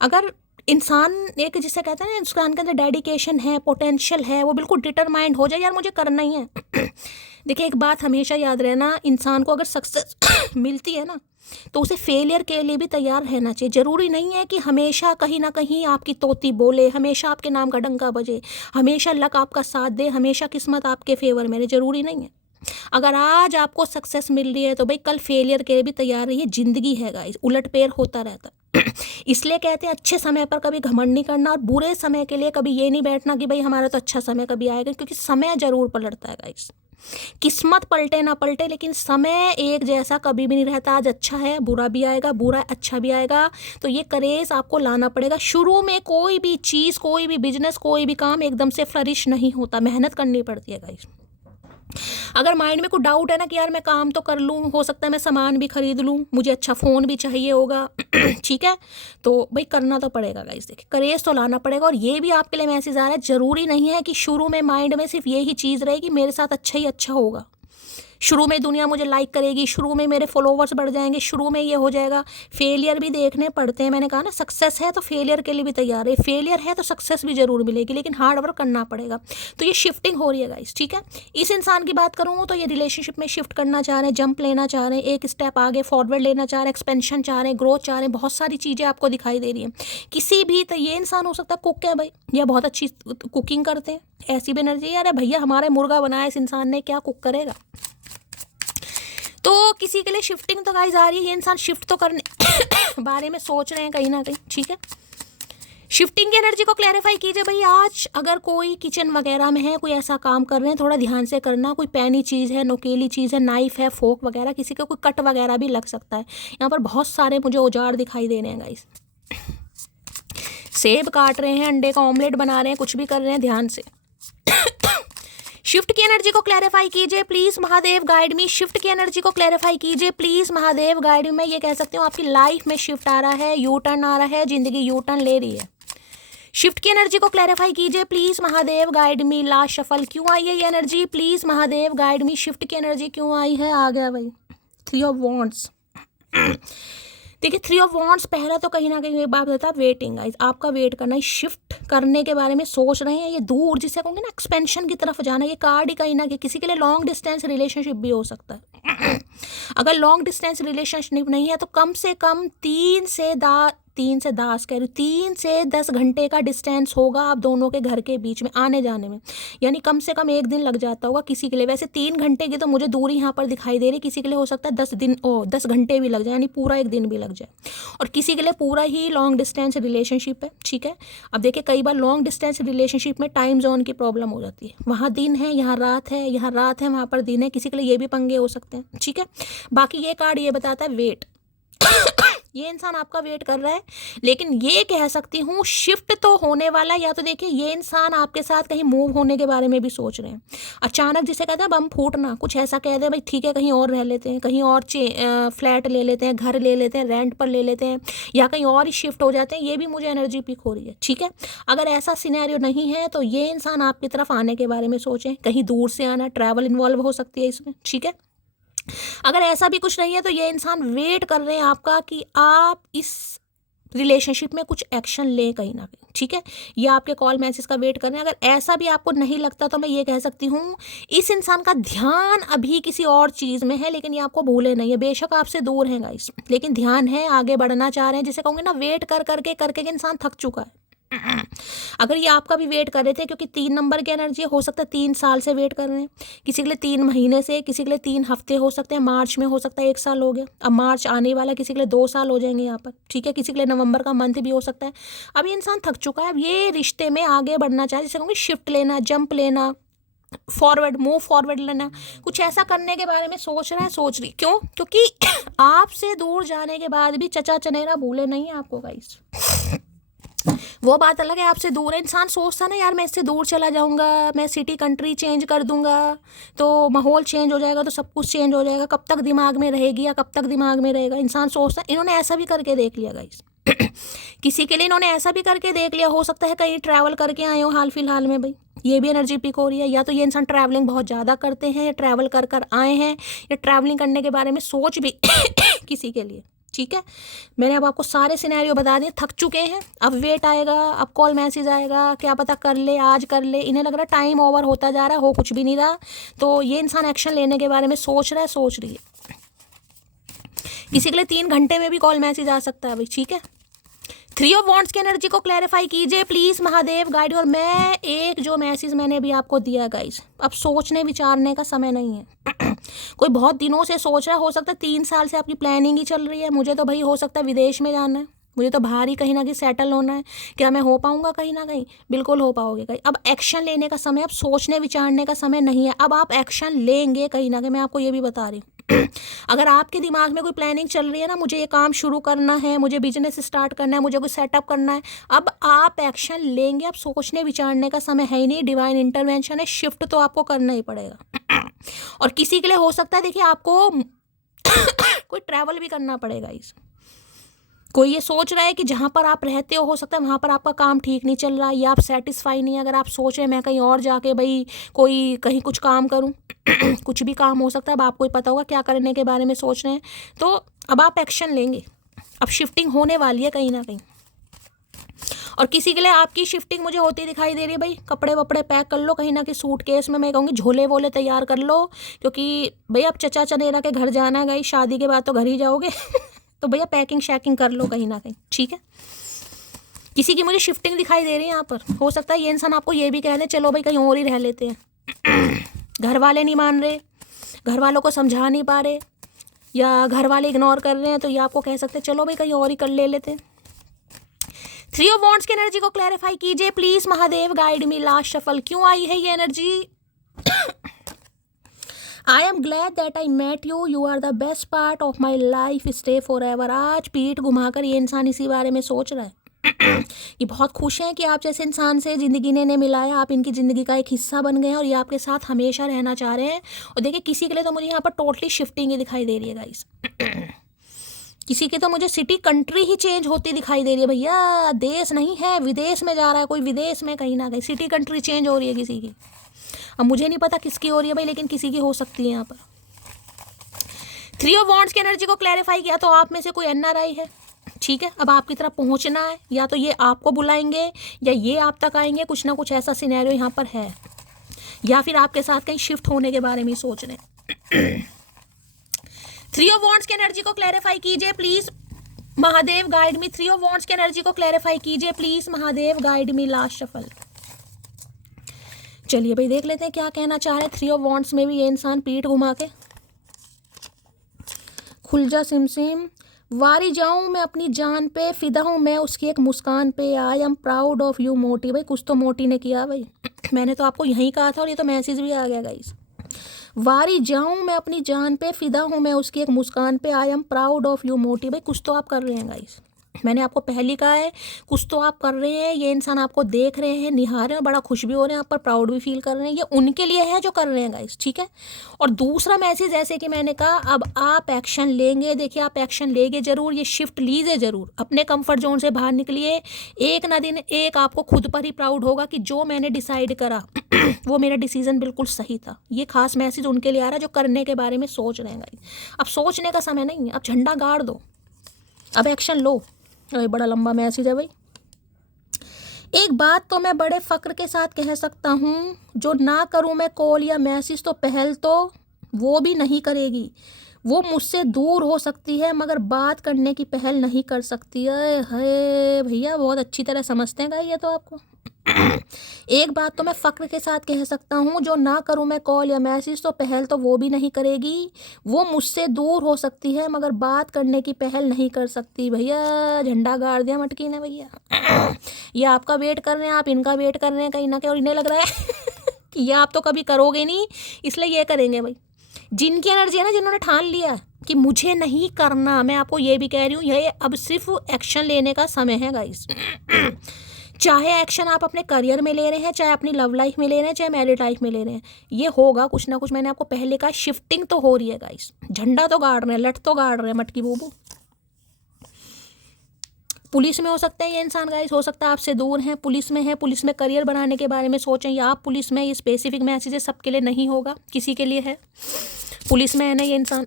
अगर इंसान एक, जिसे कहते हैं ना, इंसान के अंदर डेडिकेशन है, पोटेंशियल है, वो बिल्कुल डिटरमाइंड हो जाए, यार मुझे करना ही है। देखिए एक बात हमेशा याद रहना, इंसान को अगर सक्सेस मिलती है ना, तो उसे फेलियर के लिए भी तैयार रहना चाहिए। ज़रूरी नहीं है कि हमेशा कहीं ना कहीं आपकी तोती बोले, हमेशा आपके नाम का डंका बजे, हमेशा लक आपका साथ दे, हमेशा किस्मत आपके फेवर में रहे, ज़रूरी नहीं है। अगर आज आपको सक्सेस मिल रही है तो भाई कल फेलियर के लिए भी तैयार रहिए, ज़िंदगी है गाइस, उलट पैर होता रहता। इसलिए कहते हैं अच्छे समय पर कभी घमंड नहीं करना, और बुरे समय के लिए कभी ये नहीं बैठना कि भाई हमारा तो अच्छा समय कभी आएगा, क्योंकि समय ज़रूर पलटता है गाइस। किस्मत पलटे ना पलटे, लेकिन समय एक जैसा कभी भी नहीं रहता। आज अच्छा है, बुरा भी आएगा, बुरा अच्छा भी आएगा। तो ये करेज आपको लाना पड़ेगा। शुरू में कोई भी चीज़, कोई भी बिजनेस, कोई भी काम एकदम से फ्लरिश नहीं होता, मेहनत करनी पड़ती है गाइस। अगर माइंड में कोई डाउट है ना कि यार मैं काम तो कर लूँ, हो सकता है मैं सामान भी खरीद लूँ, मुझे अच्छा फ़ोन भी चाहिए होगा, ठीक है, तो भाई करना तो पड़ेगा गाइस। देखिए करेज तो लाना पड़ेगा। और ये भी आपके लिए मैसेज आ रहा है, ज़रूरी नहीं है कि शुरू में माइंड में सिर्फ यही चीज़ रहे कि मेरे साथ अच्छा ही अच्छा होगा, शुरू में दुनिया मुझे लाइक करेगी, शुरू में मेरे फॉलोवर्स बढ़ जाएंगे, शुरू में ये हो जाएगा। फेलियर भी देखने पड़ते हैं। मैंने कहा ना, सक्सेस है तो फेलियर के लिए भी तैयार है, फेलियर है तो सक्सेस भी जरूर मिलेगी, लेकिन हार्ड वर्क करना पड़ेगा। तो ये शिफ्टिंग हो रही है गाइस, ठीक है। इस इंसान की बात करूँ तो ये रिलेशनशिप में शिफ्ट करना चाह रहे हैं, जंप लेना चाह रहे हैं, एक स्टेप आगे फॉरवर्ड लेना चाह रहे हैं, एक्सपेंशन चाह रहे हैं, ग्रोथ चाह रहे हैं, बहुत सारी चीज़ें आपको दिखाई दे रही हैं। किसी भी तो ये इंसान हो सकता है कुक है भाई, या बहुत अच्छी कुकिंग करते हैं, ऐसी भी एनर्जी। अरे भैया हमारे मुर्गा बनाया इस इंसान ने, क्या कुक करेगा। तो किसी के लिए शिफ्टिंग तो गाइस आ रही है, ये इंसान शिफ्ट तो करने बारे में सोच रहे हैं कहीं ना कहीं, ठीक है। शिफ्टिंग की एनर्जी को क्लैरिफाई कीजिए भाई। आज अगर कोई किचन वगैरह में है, कोई ऐसा काम कर रहे हैं, थोड़ा ध्यान से करना। कोई पैनी चीज़ है, नोकेली चीज़ है, नाइफ है, फोक वगैरह, किसी का कोई कट वगैरह भी लग सकता है। यहाँ पर बहुत सारे मुझे औजार दिखाई दे रहे हैं गाइस। सेब काट रहे हैं, अंडे का ऑमलेट बना रहे हैं, कुछ भी कर रहे हैं, ध्यान से। शिफ्ट की एनर्जी को क्लैरिफाई कीजिए please Mahadev guide me. Shift की एनर्जी को क्लैरिफाई कीजिए प्लीज महादेव गाइड मी। मैं ये कह सकती हूँ आपकी लाइफ में शिफ्ट आ रहा है, यू टर्न आ रहा है, जिंदगी यू टर्न ले रही है। शिफ्ट की एनर्जी को क्लैरिफाई कीजिए please Mahadev guide me. Last shuffle क्यों आई है ये energy, please Mahadev guide me. Shift की एनर्जी क्यों आई है, आ गया भाई 3 ऑफ वॉन्ड्स। देखिए 3 ऑफ वॉन्ड्स पहला तो कहीं ना कहीं एक बात होता है वेटिंग गाइस, आपका वेट करना है। शिफ्ट करने के बारे में सोच रहे हैं, ये दूर जिसे कहोगे ना एक्सपेंशन की तरफ जाना, ये कार्ड ही कहीं ना कहीं किसी के लिए लॉन्ग डिस्टेंस रिलेशनशिप भी हो सकता है। अगर लॉन्ग डिस्टेंस रिलेशनशिप नहीं है तो कम से कम 3 से 10 कह रही हूँ, 3 से 10 घंटे का डिस्टेंस होगा आप दोनों के घर के बीच में आने जाने में, यानी कम से कम 1 दिन लग जाता होगा किसी के लिए। वैसे 3 घंटे की तो मुझे दूरी यहाँ पर दिखाई दे रही, किसी के लिए हो सकता है 10 घंटे भी लग जाए, यानी पूरा 1 दिन भी लग जाए, और किसी के लिए पूरा ही लॉन्ग डिस्टेंस रिलेशनशिप है। ठीक है, अब देखिए कई बार लॉन्ग डिस्टेंस रिलेशनशिप में टाइम जोन की प्रॉब्लम हो जाती है, वहाँ दिन है यहाँ रात है, यहाँ रात है वहाँ पर दिन है, किसी के लिए ये भी पंगे हो सकते हैं। ठीक है, बाकी ये कार्ड ये बताता है वेट ये इंसान आपका वेट कर रहा है, लेकिन ये कह सकती हूँ शिफ्ट तो होने वाला है। या तो देखिए ये इंसान आपके साथ कहीं मूव होने के बारे में भी सोच रहे हैं, अचानक जिसे कहते हैं बम फूटना, कुछ ऐसा कह दे भाई ठीक है कहीं और रह लेते हैं, कहीं और फ्लैट ले लेते हैं, घर ले लेते हैं, रेंट पर ले लेते हैं, या कहीं और ही शिफ्ट हो जाते हैं, ये भी मुझे एनर्जी पिक हो रही है। ठीक है, अगर ऐसा सिनेरियो नहीं है तो ये इंसान आपकी तरफ आने के बारे में सोचें, कहीं दूर से आना, ट्रैवल इन्वॉल्व हो सकती है इसमें। ठीक है, अगर ऐसा भी कुछ नहीं है तो ये इंसान वेट कर रहे हैं आपका कि आप इस रिलेशनशिप में कुछ एक्शन लें कहीं ना कहीं। ठीक है, ये आपके कॉल मैसेज का वेट कर रहे हैं। अगर ऐसा भी आपको नहीं लगता तो मैं ये कह सकती हूँ इस इंसान का ध्यान अभी किसी और चीज़ में है, लेकिन ये आपको भूले नहीं है। बेशक आपसे दूर हैं गाइस, लेकिन ध्यान है, आगे बढ़ना चाह रहे हैं, जिसे कहूँगे ना वेट कर करके इंसान थक चुका है। अगर ये आपका भी वेट कर रहे थे, क्योंकि 3 नंबर की एनर्जी हो सकता है 3 साल से वेट कर रहे हैं, किसी के लिए 3 महीने से, किसी के लिए 3 हफ्ते हो सकते हैं, मार्च में हो सकता है 1 साल हो गया, अब मार्च आने वाला, किसी के लिए 2 साल हो जाएंगे यहाँ पर। ठीक है, किसी के लिए नवंबर का मंथ भी हो सकता है। अब ये इंसान थक चुका है, अब ये रिश्ते में आगे बढ़ना चाहे, जिसे कहूँगी शिफ्ट लेना, जंप लेना, मूव फॉरवर्ड लेना, कुछ ऐसा करने के बारे में सोच रहा है, सोच रही। क्यों? क्योंकि आपसे दूर जाने के बाद भी चचा चनेरा भूले नहीं है आपको गाइस। वो बात अलग है, आपसे दूर है, इंसान सोचता ना यार मैं इससे दूर चला जाऊंगा, मैं सिटी कंट्री चेंज कर दूंगा तो माहौल चेंज हो जाएगा, तो सब कुछ चेंज हो जाएगा, कब तक दिमाग में रहेगी या कब तक दिमाग में रहेगा, इंसान सोचता है। इन्होंने ऐसा भी करके देख लिया गाइस किसी के लिए इन्होंने ऐसा भी करके देख लिया, हो सकता है कहीं ट्रैवल करके आए हो हाल फिलहाल में, भाई ये भी एनर्जी पिक हो रही है। या तो ये इंसान ट्रैवलिंग बहुत ज़्यादा करते हैं, या ट्रैवल कर आए हैं, या ट्रैवलिंग करने के बारे में सोच भी किसी के लिए। ठीक है, मैंने अब आपको सारे सिनेरियो बता दिए, थक चुके हैं, अब वेट आएगा, अब कॉल मैसेज आएगा, क्या पता कर ले, आज कर ले, इन्हें लग रहा है टाइम ओवर होता जा रहा है, हो कुछ भी नहीं रहा, तो ये इंसान एक्शन लेने के बारे में सोच रहा है, सोच रही है। किसी के लिए 3 घंटे में भी कॉल मैसेज आ सकता है भाई। ठीक है, 3 ऑफ वॉन्ड्स की एनर्जी को क्लैरिफाई कीजिए प्लीज महादेव गाइड। और मैं एक जो मैसेज मैंने अभी आपको दिया गाइस, अब सोचने विचारने का समय नहीं है कोई बहुत दिनों से सोच रहा है, हो सकता है 3 साल से आपकी प्लानिंग ही चल रही है, मुझे तो भाई हो सकता है विदेश में जाना है, मुझे तो बाहर ही कहीं ना कहीं सेटल होना है, क्या मैं हो पाऊंगा कहीं ना कहीं? बिल्कुल हो पाओगे कहीं। अब एक्शन लेने का समय, अब सोचने विचारने का समय नहीं है, अब आप एक्शन लेंगे कहीं ना कहीं, मैं आपको ये भी बता रही हूँ अगर आपके दिमाग में कोई प्लानिंग चल रही है ना, मुझे ये काम शुरू करना है, मुझे बिजनेस स्टार्ट करना है, मुझे कोई सेटअप करना है, अब आप एक्शन लेंगे। अब सोचने विचारने का समय है ही नहीं, डिवाइन इंटरवेंशन है, शिफ्ट तो आपको करना ही पड़ेगा और किसी के लिए हो सकता है देखिए आपको कोई ट्रैवल भी करना पड़ेगा। इस कोई ये सोच रहा है कि जहाँ पर आप रहते हो सकता है वहाँ पर आपका काम ठीक नहीं चल रहा, या आप सेटिस्फाई नहीं है, अगर आप सोच रहे हैं मैं कहीं और जाके भाई कोई कहीं कुछ काम करूँ कुछ भी काम हो सकता है, अब आपको ही पता होगा क्या करने के बारे में सोच रहे हैं, तो अब आप एक्शन लेंगे, अब शिफ्टिंग होने वाली है कहीं ना कहीं। और किसी के लिए आपकी शिफ्टिंग मुझे होती दिखाई दे रही है, भाई कपड़े वपड़े पैक कर लो कहीं ना कहीं, सूटकेस में मैं कहूँगी झोले वोले तैयार कर लो, क्योंकि भैया अब चचा चनेरा के घर जाना है गई, शादी के बाद तो घर ही जाओगे तो भैया पैकिंग शैकिंग कर लो कहीं ना कहीं। ठीक है, किसी की मुझे शिफ्टिंग दिखाई दे रही है यहाँ पर, हो सकता है ये इंसान आपको ये भी कह दे चलो भाई कहीं और ही रह लेते हैं घर वाले नहीं मान रहे, घर वालों को समझा नहीं पा रहे, या घर वाले इग्नोर कर रहे हैं, तो ये आपको कह सकते हैं चलो भाई कहीं और ही कर ले लेते हैं। 3 ऑफ वॉन्ड्स की एनर्जी को क्लैरिफाई कीजिए please Mahadev guide me. Last shuffle क्यों आई है ये energy? I am glad that I met you, you are the best part of my life, stay for ever. आज पीठ घुमाकर ये इंसान इसी बारे में सोच रहा है ये बहुत खुश हैं कि आप जैसे इंसान से ज़िंदगी ने मिलाया, आप इनकी ज़िंदगी का एक हिस्सा बन गए हैं और ये आपके साथ हमेशा रहना चाह रहे हैं। और देखिए किसी के लिए तो मुझे यहाँ पर टोटली शिफ्टिंग ही दिखाई दे रही है गाइस किसी के तो मुझे सिटी कंट्री ही चेंज होती दिखाई दे रही है, भैया देश नहीं है, विदेश में जा रहा है कोई, विदेश में कहीं ना कहीं सिटी कंट्री चेंज हो रही है किसी की। अब मुझे नहीं पता किसकी हो रही है भाई, लेकिन किसी की हो सकती है यहाँ पर। 3 ऑफ वॉन्ड्स की एनर्जी को क्लैरिफाई किया, तो आप में से कोई NRI है। ठीक है, अब आपकी तरफ पहुंचना है, या तो ये आपको बुलाएंगे या ये आप तक आएंगे, कुछ ना कुछ ऐसा सिनेरियो यहाँ पर है, या फिर आपके साथ कहीं शिफ्ट होने के बारे में सोच रहे हैं 3 ऑफ वॉन्ड्स की एनर्जी को क्लैरिफाई कीजिए please Mahadev guide me, three of wands की एनर्जी को क्लैरिफाई कीजिए please. Mahadev guide me, last shuffle. चलिए भाई देख लेते हैं क्या कहना चाह रहे हैं थ्री ऑफ वॉन्ड्स में भी ये इंसान पीठ घुमा के। खुल जा सिमसिम, वारी जाऊं मैं अपनी जान पे, फिदा हूं मैं उसकी एक मुस्कान पे, I am proud of you मोटी। भाई कुछ तो मोटी ने किया भाई मैंने तो आपको यहीं कहा था और ये तो मैसेज भी आ गया गाइस। वारी जाऊं मैं अपनी जान पे, फिदा हूं मैं उसकी एक मुस्कान पे, I am proud of you मोटी। भाई कुछ तो आप कर रहे हैं गाइस, मैंने आपको पहले कहा है कुछ तो आप कर रहे हैं। ये इंसान आपको देख रहे हैं, निहार रहे हैं, बड़ा खुश भी हो रहे हैं, आप पर प्राउड भी फील कर रहे हैं। ये उनके लिए है जो कर रहे हैं गाइस, ठीक है। और दूसरा मैसेज जैसे कि मैंने कहा, अब आप एक्शन लेंगे। देखिए आप एक्शन लेंगे जरूर, ये शिफ्ट लीजिए जरूर, अपने कंफर्ट जोन से बाहर निकलिए। एक ना दिन एक आपको खुद पर ही प्राउड होगा कि जो मैंने डिसाइड करा वो मेरा डिसीजन बिल्कुल सही था। ये खास मैसेज उनके लिए आ रहा है जो करने के बारे में सोच रहे हैं गाइस। अब सोचने का समय नहीं है, अब झंडा गाड़ दो, अब एक्शन लो। अरे बड़ा लंबा मैसेज है भाई। एक बात तो मैं बड़े फक्र के साथ कह सकता हूँ, जो ना करूँ मैं कॉल या मैसेज तो पहल तो वो भी नहीं करेगी। वो मुझसे दूर हो सकती है मगर बात करने की पहल नहीं कर सकती। है भैया बहुत अच्छी तरह समझते हैं ये तो आपको। एक बात तो मैं फ़क्र के साथ कह सकता हूँ, जो ना करूँ मैं कॉल या मैसेज तो पहल तो वो भी नहीं करेगी। वो मुझसे दूर हो सकती है मगर बात करने की पहल नहीं कर सकती। भैया झंडा गाड़ दिया मटकी ने भैया। ये आपका वेट कर रहे हैं, आप इनका वेट कर रहे हैं कहीं ना कहीं, और इन्हें लग रहा है कि ये आप तो कभी करोगे नहीं इसलिए ये करेंगे भाई। जिनकी एनर्जी है ना, जिन्होंने ठान लिया कि मुझे नहीं करना, मैं आपको ये भी कह रही हूँ, ये अब सिर्फ एक्शन लेने का समय है गाइस। चाहे एक्शन आप अपने करियर में ले रहे हैं, चाहे अपनी लव लाइफ में ले रहे हैं, चाहे मैरिड लाइफ में ले रहे हैं, ये होगा कुछ ना कुछ। मैंने आपको पहले कहा शिफ्टिंग तो हो रही है गाइस। झंडा तो गाड़ रहे हैं, लट तो गाड़ रहे हैं मटकी बूबू। पुलिस में हो सकते हैं ये इंसान गाइस, हो सकता है आपसे दूर हैं, पुलिस में है, पुलिस में करियर बनाने के बारे में सोचें, या आप पुलिस में। ये स्पेसिफिक मैसेजेस सबके लिए नहीं होगा, किसी के लिए है। पुलिस में है ना ये इंसान।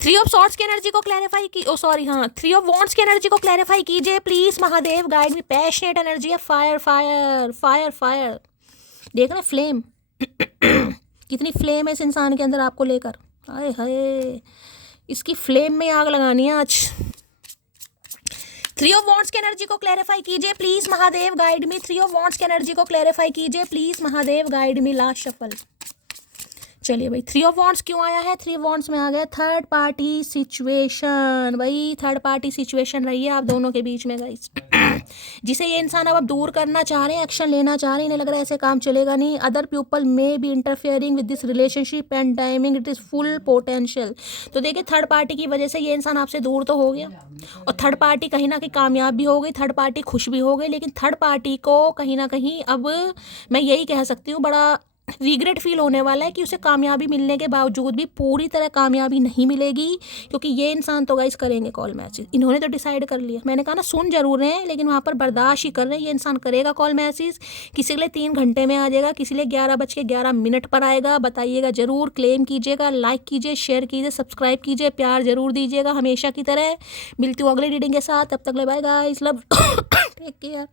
थ्री ऑफ सॉर्ड्स की एनर्जी को क्लैरिफाई की, ओ सॉरी हाँ, थ्री ऑफ वॉन्ड्स की एनर्जी को क्लैरिफाई कीजिए प्लीज। महादेव गाइड में पैशनेट एनर्जी है, फायर फायर फायर फायर। देख रहे फ्लेम कितनी फ्लेम है इस इंसान के अंदर आपको लेकर। हाय हाय, इसकी फ्लेम में आग लगानी है आज। थ्री ऑफ वॉन्ड्स की एनर्जी को क्लैरिफाई कीजिए प्लीज। महादेव गाइड में थ्री ऑफ वॉन्ड्स की एनर्जी को क्लैरिफाई कीजिए प्लीज। महादेव गाइड में, लास्ट शफल। चलिए भाई थ्री ऑफ वॉन्ड्स क्यों आया है? थ्री ऑफ वॉन्ड्स में आ गया थर्ड पार्टी सिचुएशन। भाई थर्ड पार्टी सिचुएशन रही है आप दोनों के बीच में गाइस, जिसे ये इंसान अब दूर करना चाह रहे हैं, एक्शन लेना चाह रहे हैं। इन्हें लग रहा है ऐसे काम चलेगा नहीं। Other people may be interfering with this relationship and timing it is full potential. तो देखिए थर्ड पार्टी की वजह से ये इंसान आपसे दूर तो हो गया, और थर्ड पार्टी कहीं ना कहीं कामयाब भी हो गई, थर्ड पार्टी खुश भी हो गई, लेकिन थर्ड पार्टी को कहीं ना कहीं अब मैं यही कह सकती हूँ बड़ा रिग्रेट फील होने वाला है कि उसे कामयाबी मिलने के बावजूद भी पूरी तरह कामयाबी नहीं मिलेगी, क्योंकि ये इंसान तो गाइस करेंगे कॉल मैसेज। इन्होंने तो डिसाइड कर लिया, मैंने कहा ना सुन जरूर रहे हैं लेकिन वहाँ पर बर्दाश्त ही कर रहे हैं। ये इंसान करेगा कॉल मैसेज, किसी के लिए 3 घंटे में आ जाएगा, किसी लिए 11:11 पर आएगा। बताइएगा जरूर, क्लेम कीजिएगा, लाइक कीजिए, शेयर कीजिए, सब्सक्राइब कीजिए, प्यार जरूर दीजिएगा हमेशा की तरह। मिलती हूँ अगले रीडिंग के साथ, तब तक ले bye guys, love take care.